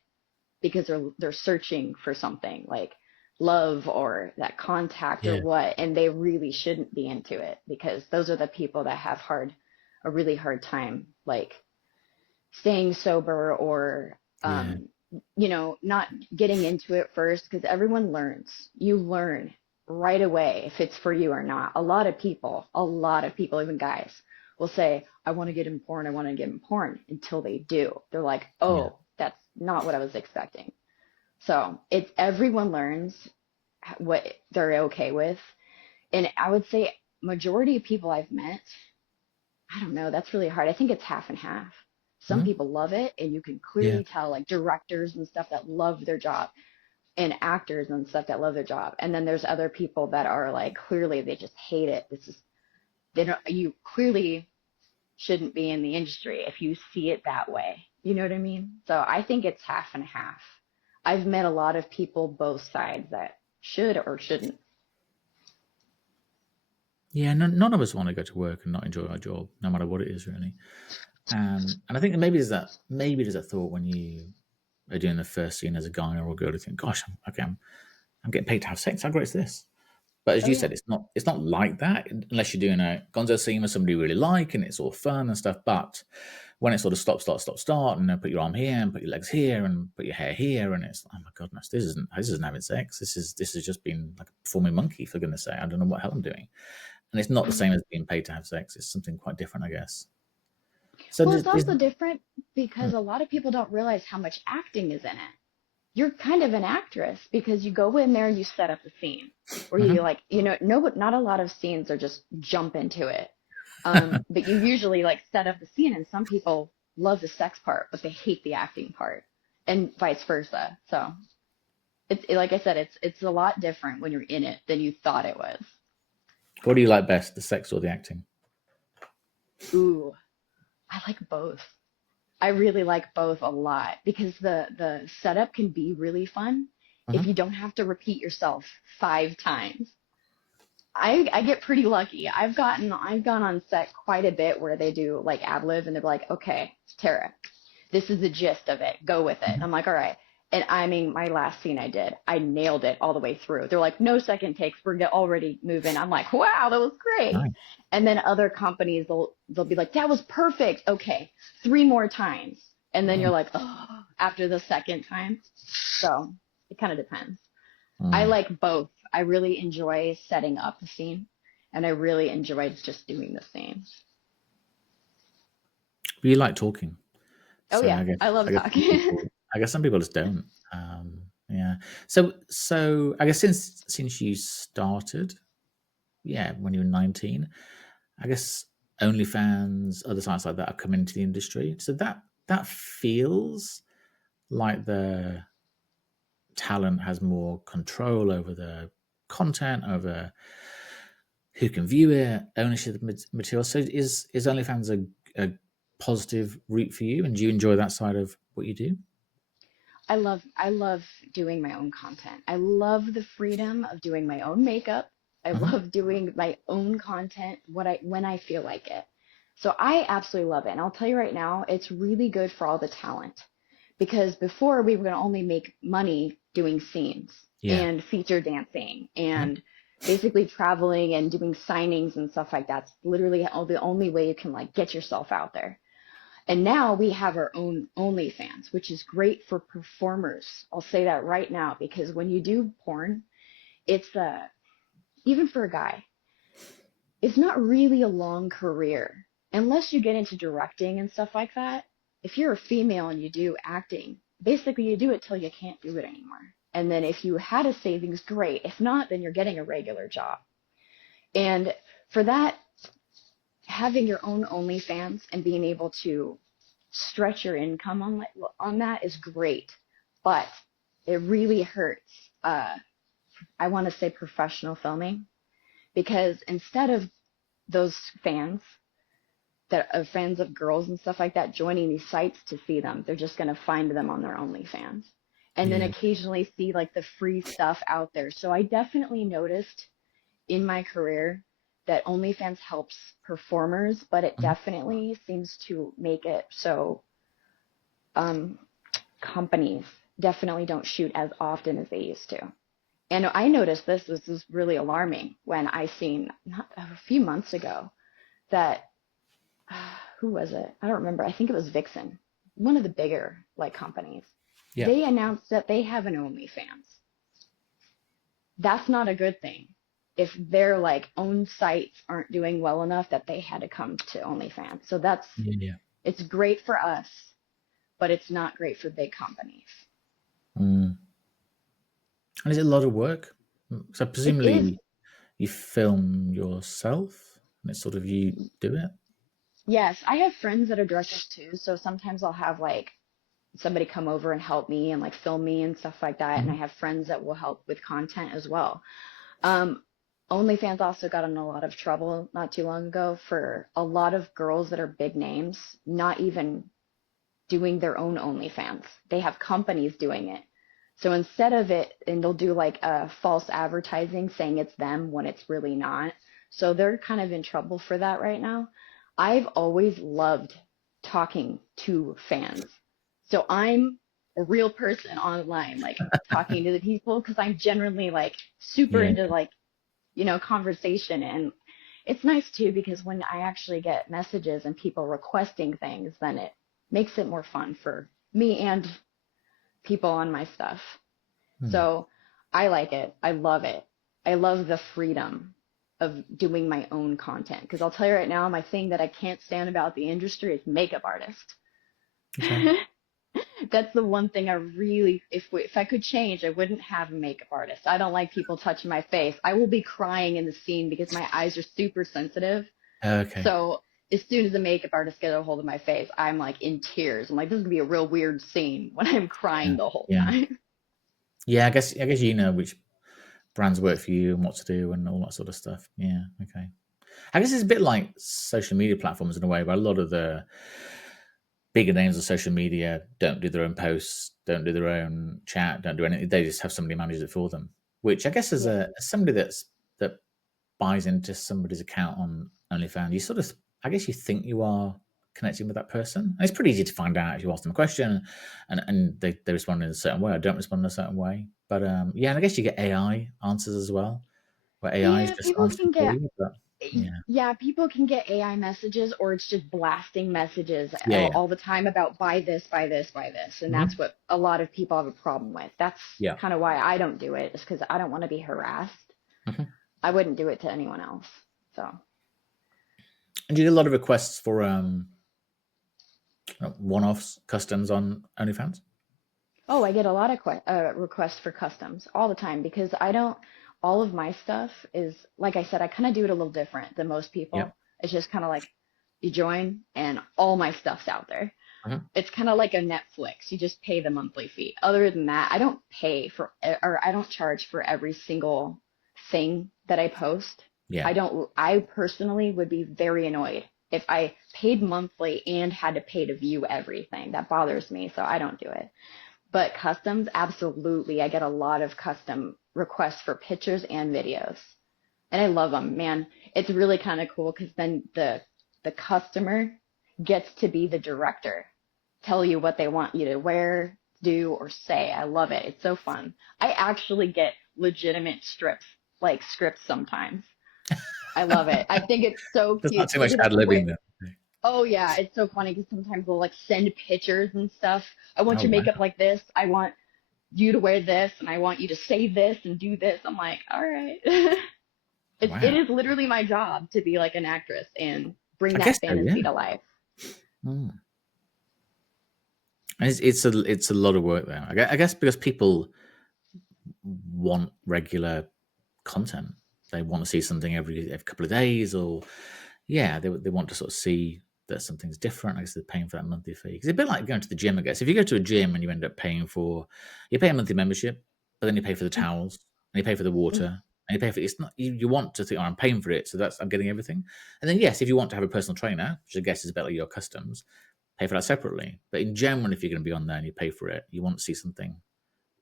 because they're searching for something like love or that contact or yeah, what, and they really shouldn't be into it because those are the people that have a really hard time like staying sober or yeah, not getting into it first, because everyone learns. You learn right away if it's for you or not. A lot of people, even guys, will say, I want to get in porn, I want to get in porn, until they do. They're like, yeah, oh, that's not what I was expecting. So it's everyone learns what they're okay with. And I would say majority of people I've met, I don't know, that's really hard. I think it's half and half. Some people love it, and you can Yeah. clearly tell, like directors and stuff that love their job, and actors and stuff that love their job. And then there's other people that are like, clearly they just hate it. This is, they don't, you clearly shouldn't be in the industry if you see it that way. You know what I mean? So I think it's half and half. I've met a lot of people both sides that should or shouldn't. Yeah, none of us want to go to work and not enjoy our job, no matter what it is, really. And I think maybe there's a thought when you are doing the first scene as a guy or a girl to think, "Gosh, I'm getting paid to have sex. How great is this?" But as Oh you yeah. said, it's not like that unless you're doing a Gonzo scene with somebody you really like and it's all fun and stuff. But when it's sort of stop, and then put your arm here and put your legs here and put your hair here, and it's, oh my goodness, this isn't having sex. This is just being like a performing monkey, for goodness sake. I don't know what hell I'm doing. And it's not the same as being paid to have sex. It's something quite different, I guess. So Well, it's is also different because a lot of people don't realize how much acting is in it. You're kind of an actress because you go in there and you set up the scene, or you Mhm. like, no, but not a lot of scenes are just jump into it. But you usually like set up the scene, and some people love the sex part, but they hate the acting part, and vice versa. So like I said, it's a lot different when you're in it than you thought it was. What do you like best, the sex or the acting? Ooh, I like both. I really like both a lot because the setup can be really fun if Hmm. you don't have to repeat yourself 5 times. I get pretty lucky. I've gone on set quite a bit where they do like ad lib, and they're like, okay, Tara, this is the gist of it. Go with it. Hmm. I'm like, all right. And I mean, my last scene I did, I nailed it all the way through. They're like, no second takes. Already moving. I'm like, wow, that was great. Nice. And then other companies, they'll be like, that was perfect. Okay, 3 more times. And then you're Mm. like, oh, after the second time. So it kind of depends. I Mm. like both. I really enjoy setting up the scene, and I really enjoy just doing the scene. But you like talking, Oh so yeah, I love talking. I guess some people just don't. Yeah. So I guess since you started, yeah, when you were 19, I guess OnlyFans, other sites like that have come into the industry. So that feels like the talent has more control over the content, over who can view it, ownership of material. So is OnlyFans a positive route for you, and do you enjoy that side of what you do? I love doing my own content. I love the freedom of doing my own makeup. I Hmm. love doing my own content when I feel like it. So I absolutely love it. And I'll tell you right now, it's really good for all the talent because before we were going to only make money doing scenes Yeah. and feature dancing Mhm. and basically traveling and doing signings and stuff like that. It's literally the only way you can like get yourself out there. And now we have our own OnlyFans, which is great for performers. I'll say that right now because when you do porn, it's even for a guy, it's not really a long career unless you get into directing and stuff like that. If you're a female and you do acting, basically you do it till you can't do it anymore. And then if you had a savings, great. If not, then you're getting a regular job. And for that, having your own OnlyFans and being able to stretch your income on that is great, but it really hurts. I want to say professional filming because instead of those fans that are fans of girls and stuff like that joining these sites to see them, they're just going to find them on their OnlyFans and then Yeah. occasionally see like the free stuff out there. So I definitely noticed in my career that OnlyFans helps performers, but it Mhm. definitely seems to make it so um, companies definitely don't shoot as often as they used to. And I noticed this was really alarming when I seen a few months ago that who was it? I don't remember. I think it was Vixen, one of the bigger like companies. Yeah. They announced that they have an OnlyFans. That's not a good thing. If their like own sites aren't doing well enough that they had to come to OnlyFans. So Yeah. it's great for us, but it's not great for big companies. Mm. And is it a lot of work? So It is. presumably you film yourself, and it's sort of you do it. Yes, I have friends that are directors too, so sometimes I'll have like somebody come over and help me and like film me and stuff like that. And I Mhm. have friends that will help with content as well. Um, OnlyFans also got in a lot of trouble not too long ago for a lot of girls that are big names not even doing their own OnlyFans. They have companies doing it. So instead of it, and they'll do like a false advertising saying it's them when it's really not. So they're kind of in trouble for that right now. I've always loved talking to fans. So I'm a real person online, like talking to the people because I'm generally like super Yeah. into like, conversation. And it's nice too because when I actually get messages and people requesting things, then it makes it more fun for me and people on my stuff. Hmm. So I like it. I love it. I love the freedom of doing my own content because I'll tell you right now, my thing that I can't stand about the industry is makeup artist. Okay. That's the one thing I really, if I could change, I wouldn't have a makeup artist. I don't like people touching my face. I will be crying in the scene because my eyes are super sensitive. Okay. So as soon as the makeup artist gets a hold of my face, I'm like in tears. I'm like, this is gonna be a real weird scene when I'm Yeah. crying the whole Yeah. time. Yeah. I guess you know which brands work for you and what to do and all that sort of stuff. Yeah. Okay. I guess it's a bit like social media platforms in a way, where a lot of the bigger names of social media don't do their own posts, don't do their own chat, don't do anything. They just have somebody manage it for them. Which I guess as Yeah. as somebody that buys into somebody's account on OnlyFans, you sort of, I guess you think you are connecting with that person. And it's pretty easy to find out if you ask them a question and they respond in a certain way or don't respond in a certain way. But yeah, and I guess you get AI answers as well, where AI is Yeah, just people answering can for get you. But yeah, yeah, people can get AI messages or it's just blasting messages yeah, yeah, all the time about buy this, buy this, buy this. And that's hmm, what a lot of people have a problem with. That's yeah. kind of why I don't do it, is because I don't want to be harassed. Hmm. I wouldn't do it to anyone else. So, And you get a lot of requests for one-offs, customs on OnlyFans. oh, I get a lot of requests for customs all the time because I don't, all of my stuff is, like I said, I kind of do it a little different than most Yeah. people. It's just kind of like you join and all my stuff's out there. Hmm. It's kind of like a Netflix. You just pay the monthly fee. Other than that, I don't pay for, or I don't charge for every single thing that I post. Yeah. I personally would be very annoyed if I paid monthly and had to pay to view everything. That bothers me, so I don't do it. But customs, absolutely. I get a lot of custom requests for pictures and videos. And I love them, man. It's really kind of cool because then the customer gets to be the director, tell you what they want you to wear, do, or say. I love it. It's so fun. I actually get legitimate scripts sometimes. I love it. I think it's so There's not cute too much because ad that's the way. libbing there. Oh yeah, it's so funny because sometimes they'll like send pictures and stuff. I want Oh your wow. makeup like this. I want you to wear this, and I want you to say this and do this. I'm like, all right. It Wow. is literally my job to be like an actress and bring I that guess so, yeah. fantasy to life. Mm. And it's a lot of work there. I guess because people want regular content. They want to see something every couple of days, or yeah, they want to sort of see that something's different. I guess they're paying for that monthly fee. Because it's a bit like going to the gym, I guess. If you go to a gym and you end up paying for, you pay a monthly membership, but then you pay for the towels and you pay for the water and you pay for it's not you want to think, oh, I'm paying for it, so I'm getting everything. And then yes, if you want to have a personal trainer, which I guess is a bit like your customs, pay for that separately. But in general, if you're going to be on there and you pay for it, you want to see something,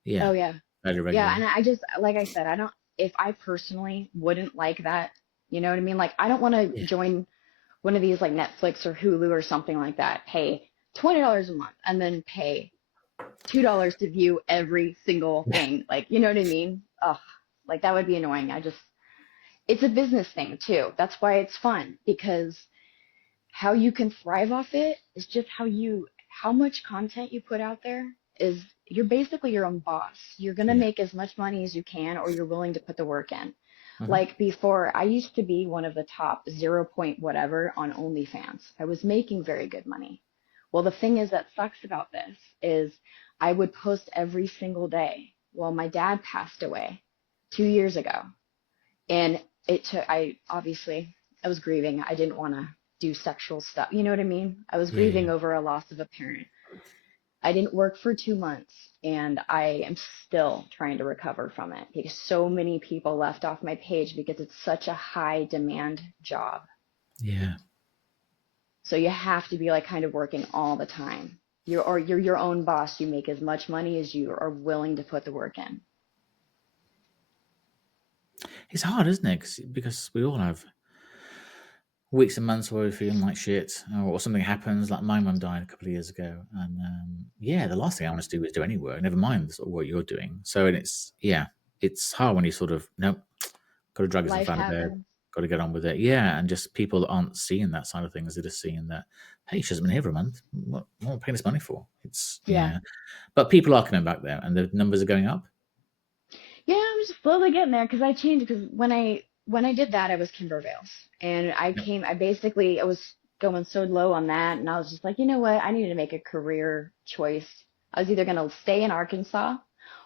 yeah, Oh yeah. fairly Yeah, and regularly. I just like I said, I don't if I personally wouldn't like that, you know what I mean? Like I don't want to Yeah, join one of these like Netflix or Hulu or something like that, pay $20 a month and then pay $2 to view every single yeah, thing. Like, you know what I mean? Ugh, like that would be annoying. It's a business thing too. That's why it's fun because how you can thrive off it is just how much content you put out there is you're basically your own boss. You're going to yeah. make as much money as you can or you're willing to put the work in. Hmm. Like before, I used to be one of the top 0 point whatever on OnlyFans. I was making very good money. Well, the thing is that sucks about this is I would post every single day. Well, my dad passed away 2 years ago, and I obviously I was grieving. I didn't want to do sexual stuff. You know what I mean? I was Yeah, yeah, grieving over a loss of a parent. I didn't work for 2 months and I am still trying to recover from it because so many people left off my page because it's such a high demand job. yeah. So you have to be like kind of working all the time. You're your own boss. You make as much money as you are willing to put the work in. It's hard, isn't it? Because we all have weeks and months where we're feeling like shit, or something happens. Like my mum died a couple of years ago, and yeah, the last thing I want to do is do any work. Never mind sort of what you're doing. So, and it's hard when you sort of nope, got to drag yourself Life out of bed, happens. got to get on with it. Yeah, and just people aren't seeing that side of things. They're just seeing that, hey, she hasn't been here for a month. What am I paying this money for? It's Yeah. yeah, but people are coming back there, and the numbers are going up. Yeah, I'm just slowly getting there because I changed because when I did that I was Kimber Veils and Yep. I was going so low on that and I was just like, you know what? I needed to make a career choice. I was either going to stay in Arkansas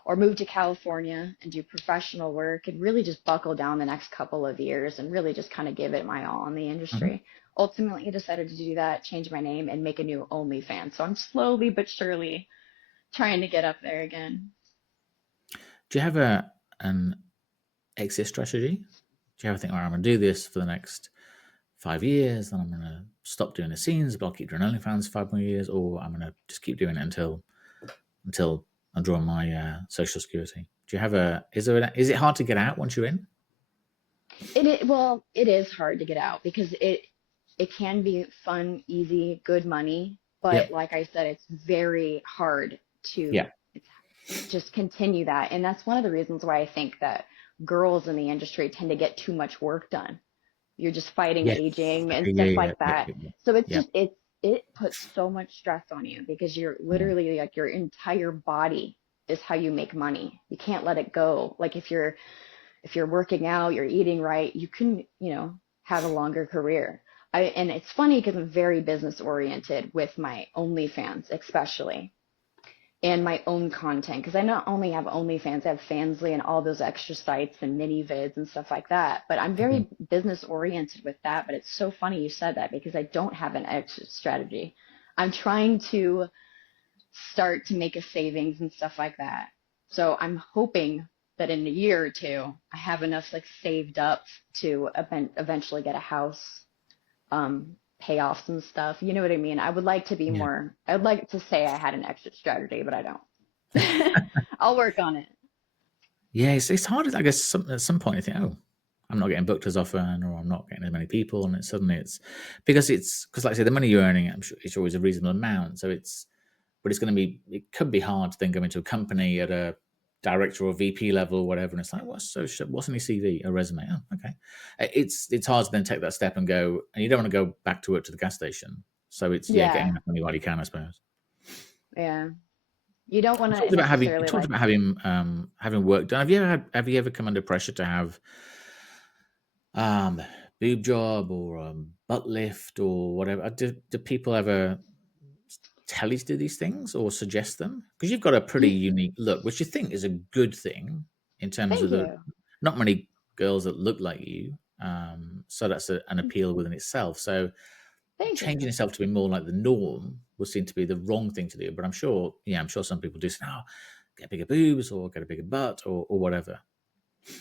or move to California and do professional work and really just buckle down the next couple of years and really just kind of give it my all in the Mhm. industry. Ultimately, I decided to do that, change my name and make a new OnlyFans. So I'm slowly but surely trying to get up there again. Do you have an exit strategy? Do you ever think, all right, I'm going to do this for the next 5 years, then I'm going to stop doing the scenes, but I'll keep doing OnlyFans 5 more years, or I'm going to just keep doing it until I'm drawing my social security? Do you have is it hard to get out once you're in? Well, it is hard to get out because it can be fun, easy, good money, but Yep. like I said, it's very hard Yeah. to just continue that. And that's one of the reasons why I think that girls in the industry tend to get too much work done. You're just fighting Yes. aging and Okay. Yeah. stuff Yeah. like Yeah. that. Yeah. Yeah. So Yeah. it puts so much stress on you because you're Yeah. literally like your entire body is how you make money. You can't let it go. Like if you're working out, you're eating right, you can, have a longer career. And it's funny because I'm very business oriented with my OnlyFans, especially, and my own content. Because I not only have OnlyFans, I have Fansly and all those extra sites and mini vids and stuff like that. But I'm Mhm. very business oriented with that. But it's so funny you said that because I don't have an exit strategy. I'm trying to start to make a savings and stuff like that. So I'm hoping that in a year or two, I have enough like saved up to eventually get a house, pay off some stuff. You know what I mean? I would like to be Yeah. more, I would like to say I had an exit strategy, but I don't. I'll work on it. Yeah. It's hard. I guess at some point you think, oh, I'm not getting booked as often, or I'm not getting as many people, and suddenly it's because like I say, the money you're earning, I'm sure it's always a reasonable amount. So but it could be hard to then go into a company at a director or VP level or whatever, and it's like, what's on your CV, a resume? Oh, okay. It's hard to then take that step and go, and you don't want to go back to work to the gas station. So it's getting Yeah. enough money while you can, I suppose. Yeah. You don't want You to talked about having you necessarily talked like, about having work done. Have you ever come under pressure to have um boob job or butt lift or whatever? Do people ever tell you to do these things or suggest them? Because you've got a pretty you, unique look, which you think is a good thing in terms of thank the you. not many girls that look like you. So that's an appeal within itself. So Thank you. changing yourself to be more like the norm would seem to be the wrong thing to do. But I'm sure some people do say, oh, get bigger boobs or get a bigger butt or whatever.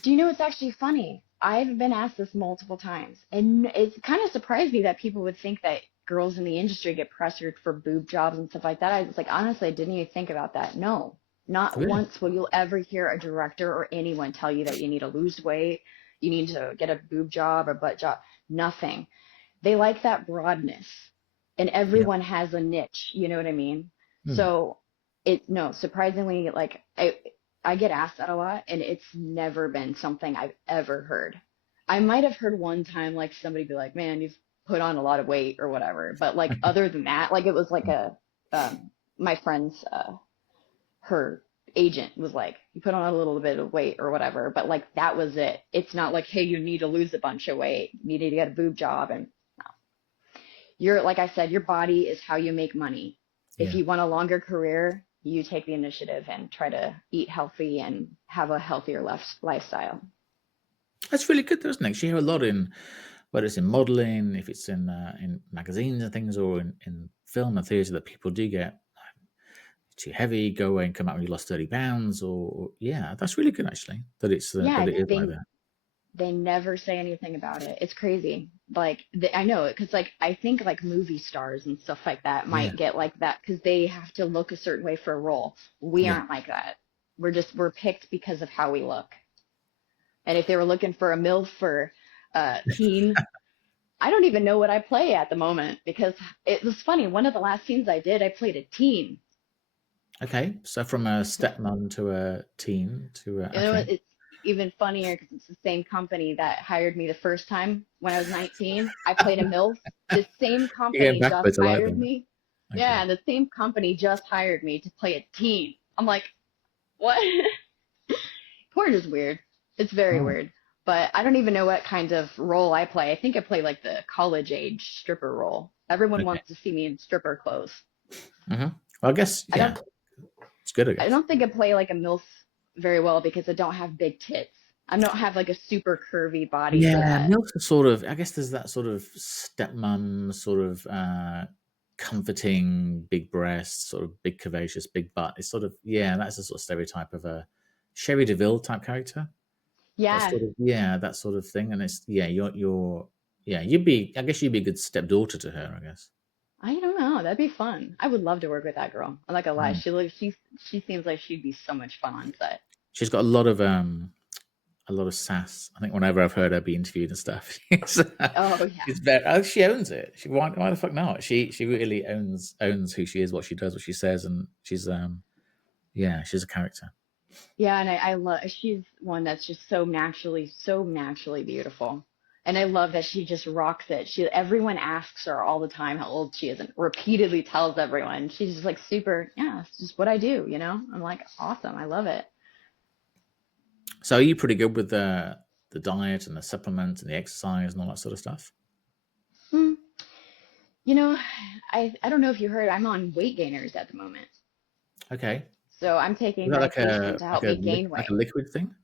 Do you know what's actually funny? I've been asked this multiple times, and it kind of surprised me that people would think that girls in the industry get pressured for boob jobs and stuff like that. I was like, honestly, I didn't even think about that. No, not Really? once will you ever hear a director or anyone tell you that you need to lose weight, you need to get a boob job or butt job. Nothing. They like that broadness, and Yeah. everyone has a niche. You know what I mean? Hmm. So no, surprisingly, like I get asked that a lot, and it's never been something I've ever heard. I might have heard one time like somebody be like, "Man, you've put on a lot of weight" or whatever, but like other than that, like it was like my friend's her agent was like, "You put on a little bit of weight or whatever," but like that was it. It's not like, "Hey, you need to lose a bunch of weight, you need to get a boob job," and no. You're like I said, your body is how you make money. If Yeah. you want a longer career, you take the initiative and try to eat healthy and have a healthier lifestyle. That's really good, though, isn't it? 'Cause you hear a lot in whether it's in modeling, if it's in magazines and things, or in film and theatre, that people do get too heavy, go away and come out when you lost 30 pounds, or yeah, that's really good actually. That it's Yeah, that it is like that. they never say anything about it. It's crazy. Like I know it because like I think like movie stars and stuff like that Yeah, might get like that because they have to look a certain way for a role. We yeah. aren't like that. We're picked because of how we look. And if they were looking for a MILF for teen, I don't even know what I play at the moment because it was funny. One of the last scenes I did, I played a teen. Okay, so from a stepmom to a teen to You know, okay. it's even funnier because it's the same company that hired me the first time when I was 19. I played a MILF. The same You're going company just backwards. I like hired that. me. Yeah, Okay. and the same company just hired me to play a teen. I'm like, what? Porn is weird. It's very Oh, weird. But I don't even know what kind of role I play. I think I play like the college age stripper role. Everyone okay. wants to see me in stripper clothes. Well, I guess I don't yeah, it's good. I I guess. don't think I play like a MILF very well because I don't have big tits. I don't have like a super curvy body for Yeah, that. milfs are sort of. I guess there's that sort of stepmom, sort of comforting, big breasts, sort of big curvaceous, big butt. It's sort of yeah, that's a sort of stereotype of a Sherry DeVille type character. That's Yeah, sort of yeah, that sort of thing. And it's yeah, you're yeah, you'd be. I guess you'd be a good stepdaughter to her. I guess. I don't know. That'd be fun. I would love to work with that girl. I'm not gonna lie. Mm. She seems like she'd be so much fun on set. She's got a lot of sass. I think whenever I've heard her be interviewed and stuff, Oh yeah. she's very. Oh, she owns it. Why the fuck not? She really owns who she is, what she does, what she says, and she's yeah, she's a character. Yeah, and I love she's one that's just so naturally beautiful. And I love that she just rocks it. Everyone asks her all the time how old she is and repeatedly tells everyone. She's just like super, yeah, it's just what I do, you know? I'm like, awesome. I love it. So are you pretty good with the diet and the supplements and the exercise and all that sort of stuff? Hmm. You know, I don't know if you heard, I'm on weight gainers at the moment. Okay, So I'm is taking that medication to help me gain like a weight. liquid thing?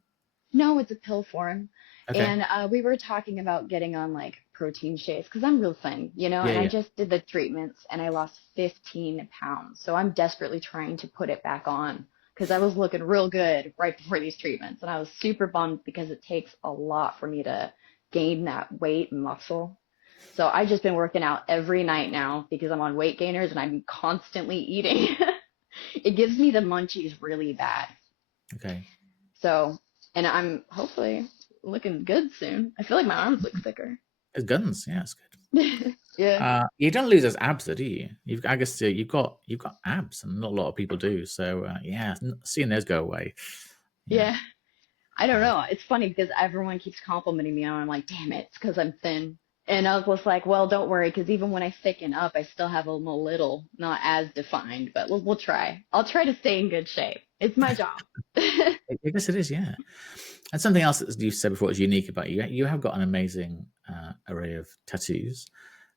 No, it's a pill form. Okay, And we were talking about getting on like protein shakes because I'm real thin, you know, yeah, and I yeah. just did the treatments and I lost 15 pounds. So I'm desperately trying to put it back on because I was looking real good right before these treatments. And I was super bummed because it takes a lot for me to gain that weight and muscle. So I've just been working out every night now because I'm on weight gainers and I'm constantly eating. It gives me the munchies really bad. Okay, So, and I'm hopefully looking good soon. I feel like my arms look thicker. it's guns. Yeah, it's good. Yeah. You don't lose those abs, though, do you? I guess you've got abs, and not a lot of people do. So yeah, seeing those go away. Yeah, Yeah. I don't uh, know. It's funny because everyone keeps complimenting me and I'm like, damn it, it's because I'm thin. And I was just like, well, don't worry, because even when I thicken up, I still have a little, not as defined, but we'll try. I'll try to stay in good shape. It's my job. I guess it is. Yeah, and something else that you said before is unique about you. You have got an amazing array of tattoos.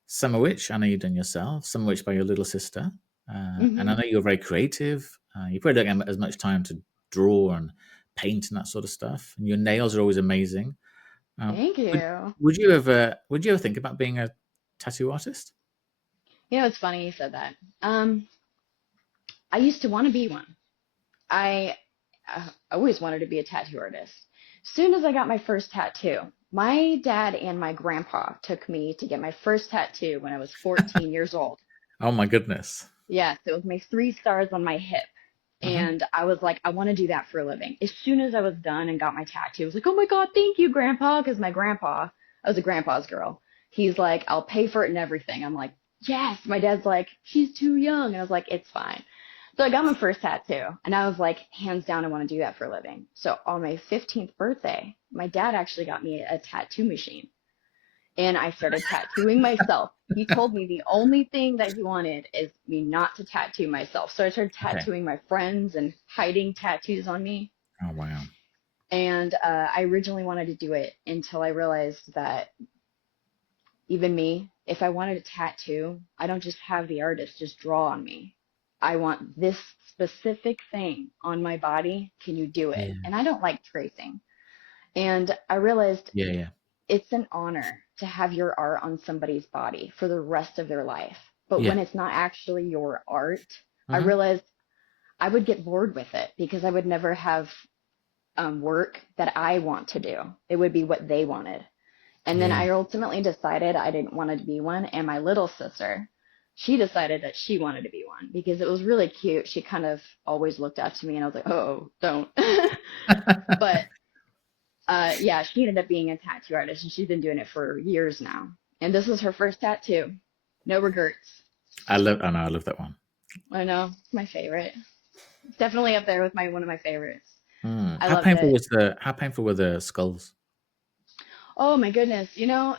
Some of which I know you've done yourself. Some of which by your little sister. And I Hmm. know you're very creative. You probably don't have as much time to draw and paint and that sort of stuff. And your nails are always amazing. Um, Thank would, you. would you ever think about being a tattoo artist? You know, it's funny you said that. Um, I used to want to be one. I always wanted to be a tattoo artist. Soon as I got my first tattoo, my dad and my grandpa took me to get my first tattoo when I was 14 years old. Oh my goodness. Yes, it was my 3 stars on my hip. Hmm. And I was like, I want to do that for a living. As soon as I was done and got my tattoo, I was like, oh my God, thank you, Grandpa. Because my grandpa, I was a grandpa's girl. He's like, I'll pay for it and everything. I'm like, yes. My dad's like, she's too young. And I was like, it's fine. So I got my first tattoo and I was like, hands down, I want to do that for a living. So on my 15th birthday, my dad actually got me a tattoo machine and I started tattooing myself. He told me the only thing that he wanted is me not to tattoo myself. So I started Okay. tattooing my friends and hiding tattoos on me. Oh wow. And I originally wanted to do it until I realized that even me, if I wanted a tattoo, I don't just have the artist just draw on me. I want this specific thing on my body. Can you do it? Yeah. And I don't like tracing. And I realized Yeah. Yeah. it's an honor to have your art on somebody's body for the rest of their life. But Yeah. when it's not actually your art, I Hmm. realized I would get bored with it because I would never have work that I want to do. It would be what they wanted. And then Yeah. I ultimately decided I didn't want to be one. And my little sister, she decided that she wanted to be one because it was really cute. She kind of always looked up to me and I was like, oh, don't. But yeah, she ended up being a tattoo artist and she's been doing it for years now. And this is her first tattoo. No regrets. I love. I know. I love that one. I know, it's my favorite. It's definitely up there with my one of my favorites. I How loved painful it. was the? How painful were the skulls? Oh my goodness.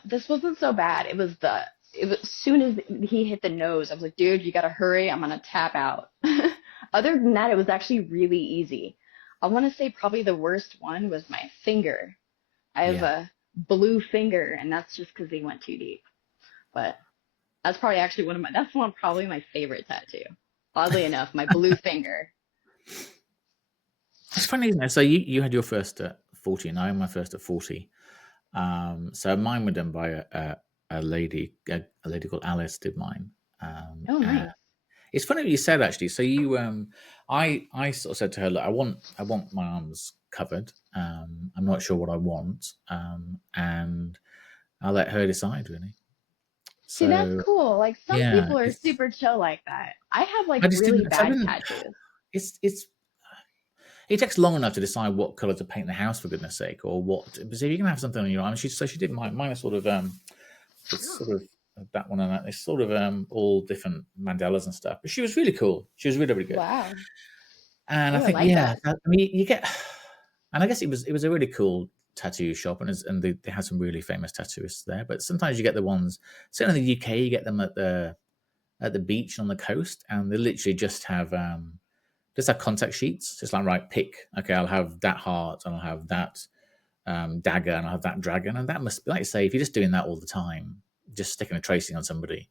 This wasn't so bad. It was as soon as he hit the nose, I was like, dude, you gotta hurry. I'm gonna tap out. Other than that, it was actually really easy. I want to say probably the worst one was my finger. I have Yeah. a blue finger, and that's just because he went too deep. But that's probably actually that's one probably my favorite tattoo. Oddly enough, my blue finger. It's funny, isn't it? So you had your first at 40, and I had my first at 40. So mine were done by a lady, a lady called Alice did mine. Oh, And nice. it's funny what you said actually. So I sort of said to her, look, I want my arms covered. I'm not sure what I want, and I'll let her decide really. See, that's So cool. Like some yeah, people are super chill like that. I have like I just really didn't. So I bad didn't. tattoos. It's it takes long enough to decide what color to paint the house for goodness sake, or what. Because if you're gonna have something on your arm, she did mine. Mine is sort of it's sort of that one and that. It's sort of all different mandalas and stuff. But she was really cool. She was really really good. Wow. And I Oh, I think like yeah, that. I mean you get, and I guess it was a really cool tattoo shop, and they had some really famous tattooists there. But sometimes you get the ones, certainly in the UK, you get them at the beach on the coast, and they literally just have contact sheets. Just like, right, pick. Okay, I'll have that heart, and I'll have that dagger, and I'll have that dragon. And that must, like you say, if you're just doing that all the time, just sticking a tracing on somebody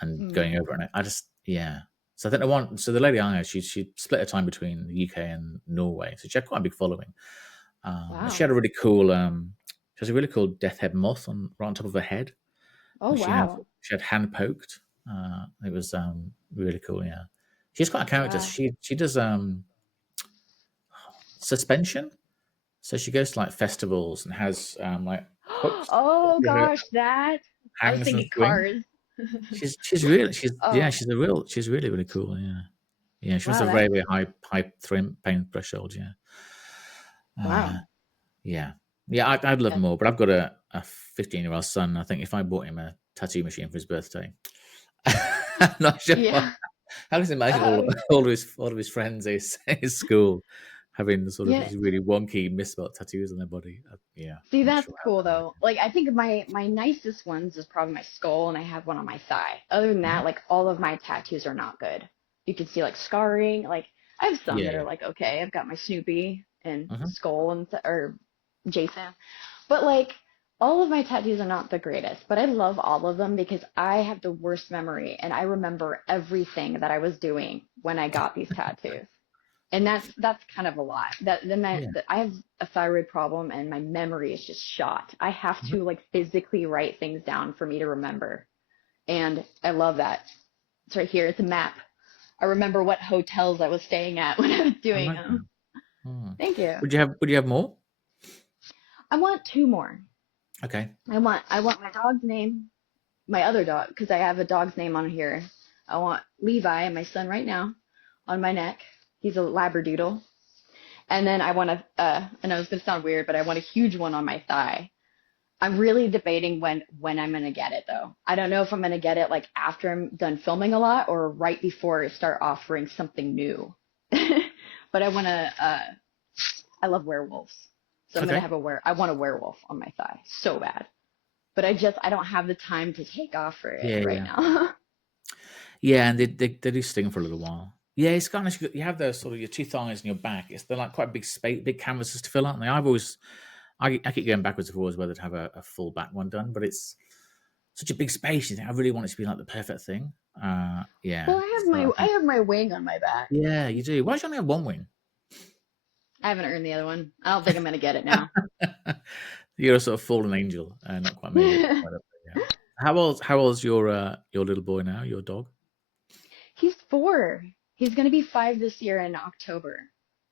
and Hmm. going over on it, I just, yeah. So I think so the lady I had, she split her time between the UK and Norway, so she had quite a big following. And she Wow. had a really cool, she has a really cool death head moth right on top of her head, Oh, which wow. she had hand poked. It was really cool. Yeah, she's quite a character. Wow. She does suspension. So she goes to like festivals and has like hooks Oh through her, gosh, that. I was hangs and thinking swings. cars. She's really really cool. Yeah, yeah. She must Wow, have a that's very very high pain threshold. Yeah, uh, wow. yeah, yeah. I'd love That, more, but I've got a 15-year-old son. I think if I bought him a tattoo machine for his birthday, I'm not sure. yeah. I can imagine Oh, all of his friends at his school having the sort of yeah. these really wonky misspelled tattoos on their body. Yeah, See, I'm not that's sure how cool that would though. Like I think my nicest ones is probably my skull and I have one on my thigh. Other than Mhm. that, like all of my tattoos are not good. You can see like scarring. Like I have some Yeah, that are yeah. like okay. I've got my Snoopy and Mhm. skull and or Jason. But like all of my tattoos are not the greatest, but I love all of them because I have the worst memory and I remember everything that I was doing when I got these tattoos. And that's kind of a lot. Yeah. I have a thyroid problem and my memory is just shot. I have Mhm. to like physically write things down for me to remember. And I love that. It's right here. It's a map. I remember what hotels I was staying at when I was I doing like them. that. Mm. Thank you. Would you have more? I want two more. Okay. I want my dog's name, my other dog, because I have a dog's name on here. I want Levi, my son right now, on my neck. He's a Labradoodle. And then I want I know it's gonna sound weird, but I want a huge one on my thigh. I'm really debating when I'm gonna get it though. I don't know if I'm gonna get it like after I'm done filming a lot or right before I start offering something new. But I love werewolves. So I'm gonna Okay. have I want a werewolf on my thigh so bad. But I don't have the time to take off for it Yeah, right yeah. now. Yeah, and they do sting for a little while. Yeah, it's kind of, you have those sort of your two thighs and your back. They're like quite big space, big canvases to fill, aren't they? I keep going backwards and forwards whether to have a full back one done, but it's such a big space. You think I really want it to be like the perfect thing. Yeah. Well, So I I think, have my wing on my back. yeah, you do. Why do you only have one wing? I haven't earned the other one. I don't think I'm gonna get it now. You're a sort of fallen angel, not quite made it quite up there yet. How old's your little boy now, your dog? He's 4. He's gonna be 5 this year in October.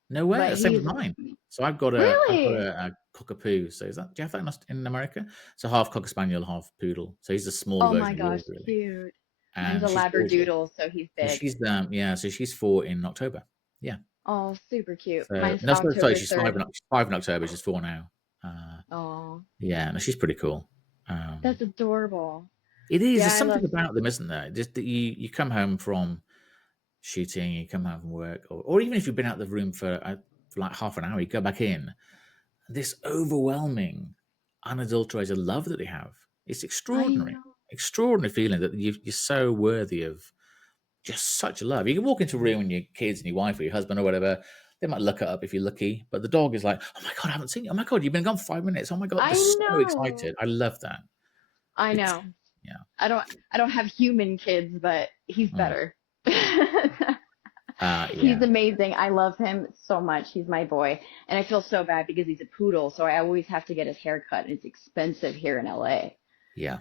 No way, But same he's as mine. So I've got really. a cockapoo. So do you have that in America? So half cocker spaniel, half poodle. So he's a smaller Oh my version of gosh, yours, really. cute. Mine's And a she's gorgeous. labradoodle, so he's So big. so she's 4 in October. Yeah. Oh, super cute. So Mine's no, sorry, October she's 5 3rd. she's 5 in October. She's 4 now. Oh, Yeah, no, she's pretty cool. Um, that's adorable. it is. Yeah, There's I something love. about them, isn't there? Just that you come home from shooting, you come home from work, or even if you've been out of the room for like half an hour, you go back in. This overwhelming, unadulterated love that they have. It's I extraordinary, know. extraordinary feeling that you're so worthy of just such love. You can walk into a room and your kids and your wife or your husband or whatever, they might look it up if you're lucky, but the dog is like, oh my God, I haven't seen you. Oh my God, you've been gone 5 minutes. Oh my God, I they're so know. excited. I love that. I It's, know. yeah. I don't have human kids, but he's Mm. better. He's Yeah. amazing. I love him so much. He's my boy. And I feel so bad because he's a poodle, so I always have to get his hair cut, and it's expensive here in LA. Yeah.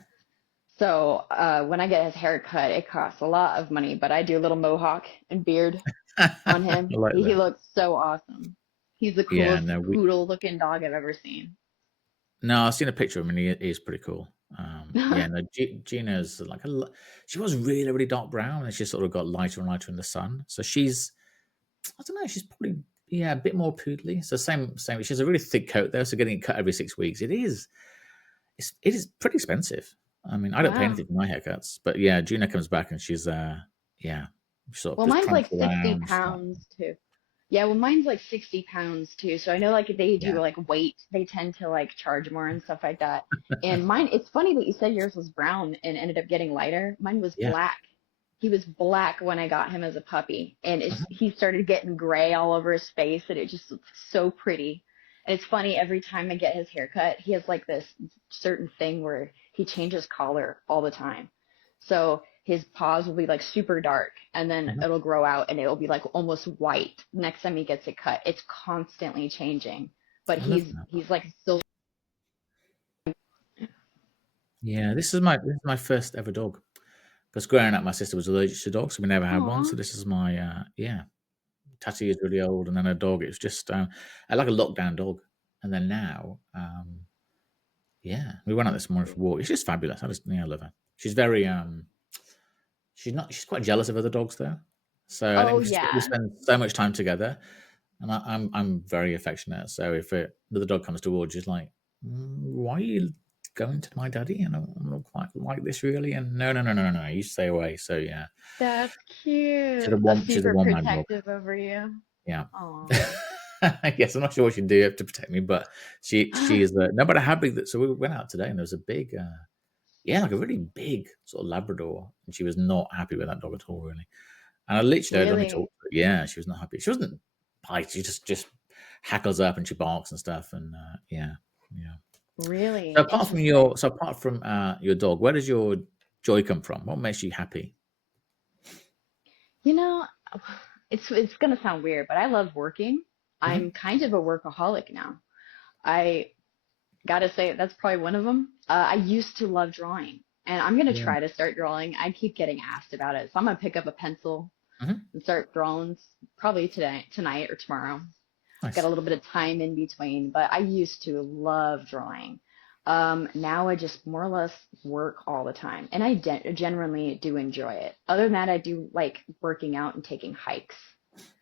So when I get his hair cut, it costs a lot of money, but I do a little mohawk and beard I on him. like He that. looks so awesome. He's the Yeah. coolest No, poodle looking dog I've ever seen. no, I've seen a picture of him and he is pretty cool. Yeah, no, Gina's like she was really, really dark brown and she sort of got lighter and lighter in the sun. So I don't know, she's probably, yeah, a bit more poodly. So same. She has a really thick coat though. So getting it cut every 6 weeks, it is pretty expensive. I mean, I don't pay Wow. anything for my haircuts, but yeah, Gina comes back and yeah, sort of Well, just mine's like prance 60 around. pounds too. Yeah, well, mine's like 60 pounds too. So I know like if they do Yeah. like weight, they tend to like charge more and stuff like that. And mine, it's funny that you said yours was brown and ended up getting lighter. Mine was Yeah. black. He was black when I got him as a puppy, and Mhm. he started getting gray all over his face, and it just looks so pretty. And it's funny, every time I get his haircut, he has like this certain thing where he changes color all the time. So his paws will be like super dark, and then Mhm. it'll grow out and it'll be like almost white next time he gets it cut. It's constantly changing, but I love he's that. he's like still. Yeah, this is my first ever dog. Because growing up, my sister was allergic to dogs, so we never had one. Aw, So this is my yeah. Tatty is really old, and then a dog. It's just I like a lockdown dog, and then now, yeah, we went out this morning for a walk. It's just fabulous. I love her. She's very she's quite jealous of other dogs though. So I think oh we yeah, spend so much time together, and I'm very affectionate. So if another dog comes towards, she's like, "Why are you going to my daddy?" And I'm not quite like this really. And no, no, no, no, no, no, you stay away. So yeah, that's cute. she's a Super one man dog. protective over you. Yeah. Aw. Yes, I'm not sure what she'd do to protect me, but she is no matter how big that. So we went out today, and there was a big, yeah, like a really big sort of Labrador, and she was not happy with that dog at all, really. And I literally let me talk Really? to her. Yeah, she was not happy. She wasn't bite. She just hackles up and she barks and stuff, and yeah, yeah. Really interesting. So apart from your dog, where does your joy come from? What makes you happy? You know, it's gonna sound weird, but I love working. Hmm. I'm kind of a workaholic now. I gotta say that's probably one of them. I used to love drawing, and I'm gonna Yeah. try to start drawing. I keep getting asked about it, so I'm gonna pick up a pencil Hmm. and start drawing probably tonight or tomorrow. Got a Nice. little bit of time in between, but I used to love drawing. Now I just more or less work all the time, and I genuinely do enjoy it. Other than that, I do like working out and taking hikes.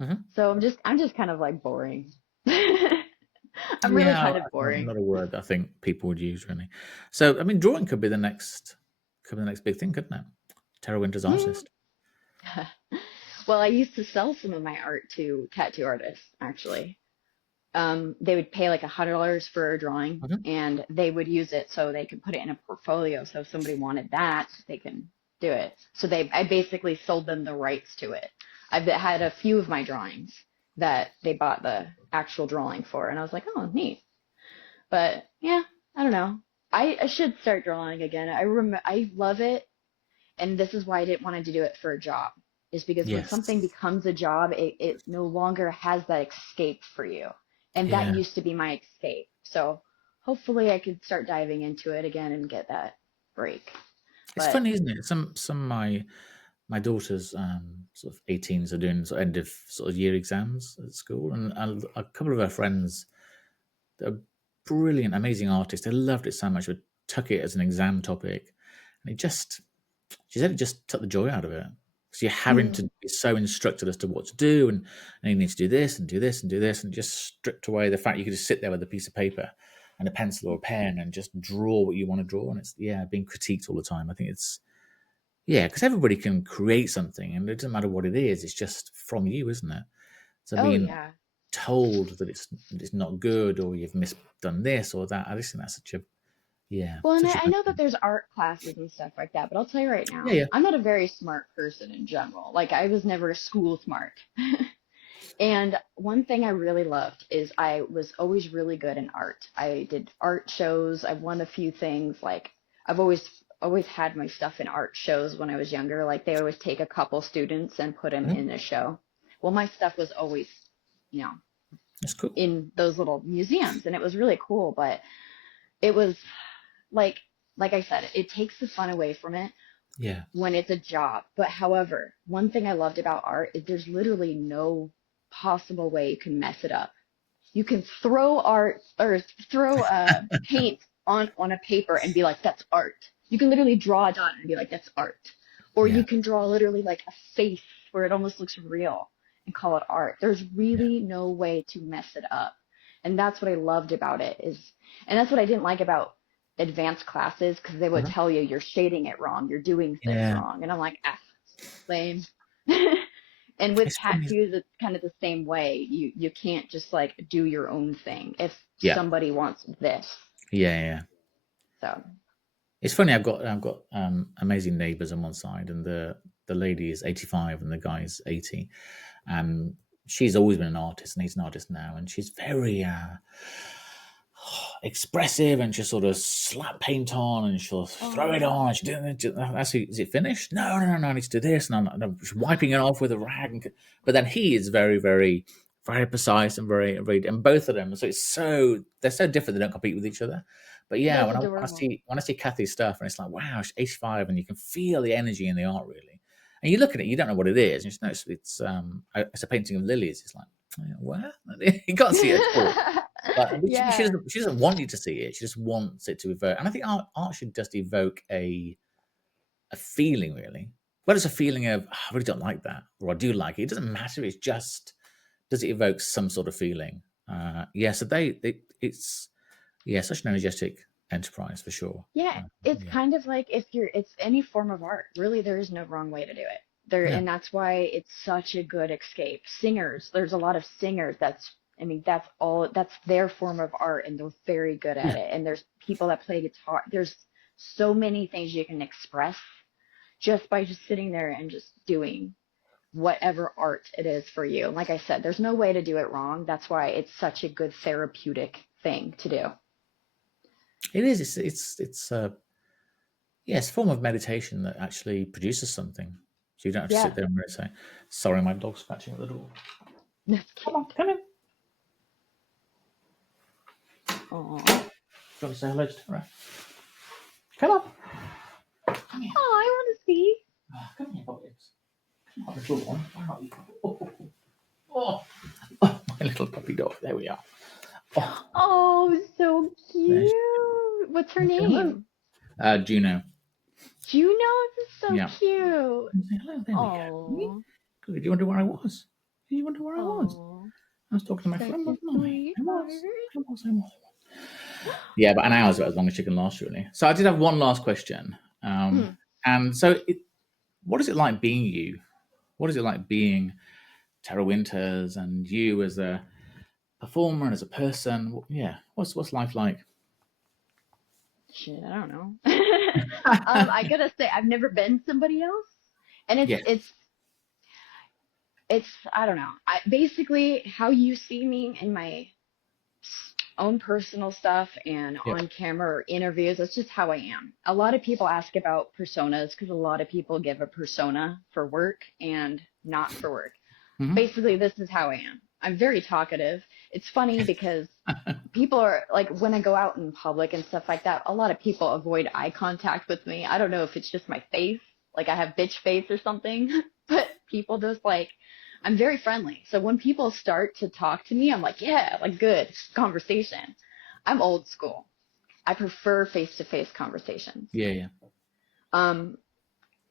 Hmm. So I'm just kind of like boring. I'm really Yeah, kind of that's boring. not a word I think people would use really. So I mean, drawing could be the next big thing, couldn't it? Tera Winters Mm. artist. Well, I used to sell some of my art to tattoo artists, actually. They would pay like $100 for a drawing, Hmm. and they would use it so they could put it in a portfolio. So if somebody wanted that, they can do it. So I basically sold them the rights to it. I've had a few of my drawings that they bought the actual drawing for, and I was like, oh, neat. But yeah, I don't know. I should start drawing again. I love it, and this is why I didn't want to do it for a job. Is because when something Yes. becomes a job, it no longer has that escape for you. And that Yeah. used to be my escape. So hopefully I could start diving into it again and get that break. It's But funny, isn't it? Some of my daughters, sort of 18s, are doing sort of end of sort of year exams at school, and a couple of her friends, they're brilliant, amazing artists. They loved it so much, would tuck it as an exam topic, and she said it just took the joy out of it. Because you're having to be so instructed as to what to do, and you need to do this and do this and do this, and just stripped away the fact you could just sit there with a piece of paper and a pencil or a pen and just draw what you want to draw, and it's being critiqued all the time. I think it's because everybody can create something, and it doesn't matter what it is. It's just from you, isn't it? So oh being yeah. told that it's not good or you've misdone this or that, I just think that's such a Well, and such a I bad know that thing. there's art classes and stuff like that, but I'll tell you right Yeah, now, yeah. I'm not a very smart person in general. Like I was never school smart. And one thing I really loved is I was always really good in art. I did art shows. I've won a few things. Like I've always had my stuff in art shows when I was younger. Like they always take a couple students and put them Mhm. in a show. Well, my stuff was always, you know, That's cool. in those little museums, and it was really cool. But it was like like I said, it takes the fun away from it Yeah. when it's a job. But however, one thing I loved about art is there's literally no possible way you can mess it up. You can throw art or throw paint on a paper and be like, that's art. You can literally draw a dot and be like, that's art. Or Yeah. you can draw literally like a face where it almost looks real and call it art. There's Yeah. really no way to mess it up. And that's what I loved about it is, and that's what I didn't like about advanced classes because they would Mhm. tell you you're shading it wrong, you're doing this Yeah. wrong. And I'm like, ah, lame. And with It's funny. tattoos, it's kind of the same way. You can't just like do your own thing if Yeah. somebody wants this. Yeah. Yeah. So, It's funny. I've got amazing neighbours on one side, and the lady is 85 and the guy's 80, and she's always been an artist, and he's an artist now, and she's very expressive, and she'll sort of slap paint on and she'll throw it oh, on. And she's doing it. Is it finished? No, no, no, no. I need to do this. And I'm just wiping it off with a rag. But then he is very, very, very precise and very, very, and both of them. So they're so different. They don't compete with each other. But yeah, that's when adorable. I see Kathy's stuff, and it's like, wow, she's 85, and you can feel the energy in the art really. And you look at it, you don't know what it is. And you just know it's a painting of lilies. It's like, what? You can't see it at all. But Yeah. she doesn't want you to see it. She just wants it to evoke. And I think art should just evoke a feeling, really. Whether it's a feeling of I really don't like that, or I do like it. It doesn't matter. It's just does it evoke some sort of feeling? So it's such an energetic enterprise for sure. Yeah, it's Yeah, kind of like it's any form of art. Really, there is no wrong way to do it. yeah, And that's why it's such a good escape. Singers, there's a lot of singers I mean, that's their form of art and they're very good at yeah. it. And there's people that play guitar. There's so many things you can express just by just sitting there and just doing whatever art it is for you. Like I said, there's no way to do it wrong. That's why it's such a good therapeutic thing to do. It is. It's a form of meditation that actually produces something. So you don't have to Yeah, sit there and say, "Sorry, my dog's scratching at the door." that's Come on, cute. come in. Aw. Do you want to say hello to Tara? Come on. Come here. Oh, I want to see. Come here, Bobbins. Come on, little one. Where are you? Oh, my little puppy dog. There we are. Oh, Oh, so there she cute. What's her is. Hello. name? Juno. Juno. This is so Yeah. cute. Say hello. There we go. Oh, Good. Do you wonder where I was? Do you wonder where I was? oh, I was talking to my such friend, a wasn't I? I sweetheart. was. I was. Yeah, but an hour is about as long as you can last, really. So I did have one last question. Hmm. And so, what is it like being you? What is it like being Tera Winters and you as a performer and as a person? Yeah, what's life like? Shit, I don't know. I gotta say, I've never been somebody else, and Yes. it's I don't know. I basically how you see me in my own personal stuff and Yep. on camera or interviews. That's just how I am. A lot of people ask about personas because a lot of people give a persona for work and not for work. Hmm. Basically, this is how I am. I'm very talkative. It's funny because people are like, when I go out in public and stuff like that, a lot of people avoid eye contact with me. I don't know if it's just my face, like I have bitch face or something, but people just like, I'm very friendly. So when people start to talk to me, I'm like, yeah, like good conversation. I'm old school. I prefer face-to-face conversations. Yeah. Um,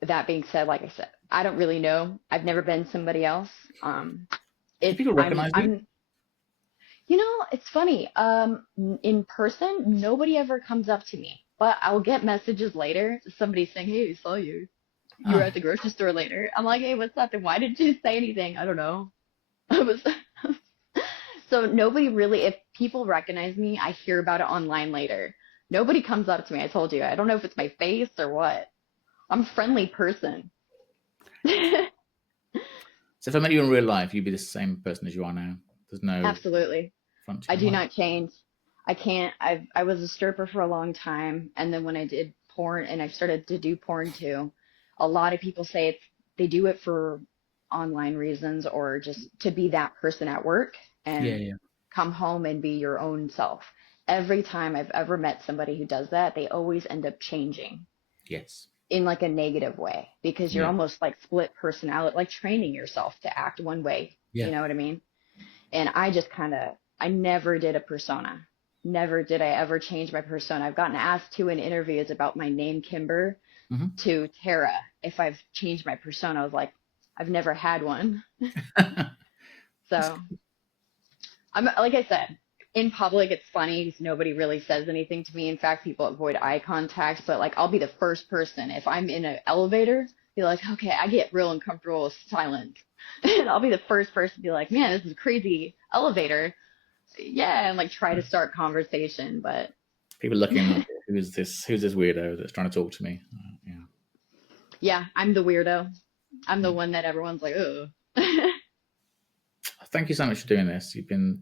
that being said, like I said, I don't really know. I've never been somebody else. Do people recognize you? It's funny. In person, nobody ever comes up to me, but I'll get messages later. Somebody saying, "Hey, I saw you. You were Oh, at the grocery store later." I'm like, "Hey, what's up? And why didn't you say anything?" I don't know. I was so nobody really. If people recognize me, I hear about it online later. Nobody comes up to me. I told you. I don't know if it's my face or what. I'm a friendly person. so if I met you in real life, you'd be the same person as you are now. There's no Absolutely. front to I your do life. not change. I can't. I was a stripper for a long time, and then when I did porn, and I started to do porn too, a lot of people say they do it for online reasons or just to be that person at work Yeah, and yeah. come home and be your own self. Every time I've ever met somebody who does that, they always end up changing Yes. in like a negative way because you're Yeah. almost like split personality, like training yourself to act one way. Yeah. You know what I mean? And I just kind of, I never did a persona. Never did I ever change my persona. I've gotten asked to in interviews about my name, Kimber, Hmm. to Tera, if I've changed my persona. I was like, I've never had one. That's So good. I'm, like I said, in public, it's funny because nobody really says anything to me. In fact, people avoid eye contact, but like I'll be the first person. If I'm in an elevator, be like, okay, I get real uncomfortable with silence. And I'll be the first person to be like, man, this is a crazy elevator. Yeah, and like try to start conversation, but People looking like, who's this? Who's this weirdo that's trying to talk to me? Yeah. yeah, I'm the weirdo. I'm the Yeah. one that everyone's like, oh. Thank you so much for doing this. You've been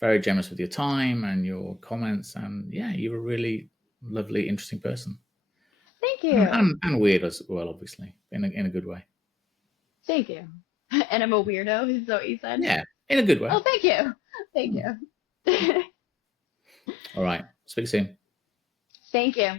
very generous with your time and your comments, and yeah, you're a really lovely, interesting person, Thank and, you. and weird as well, obviously, in a good way. Thank you. And I'm a weirdo, is what you said? Yeah, in a good way. Oh, thank you. Thank Hmm. you. All right. Speak soon. Thank you.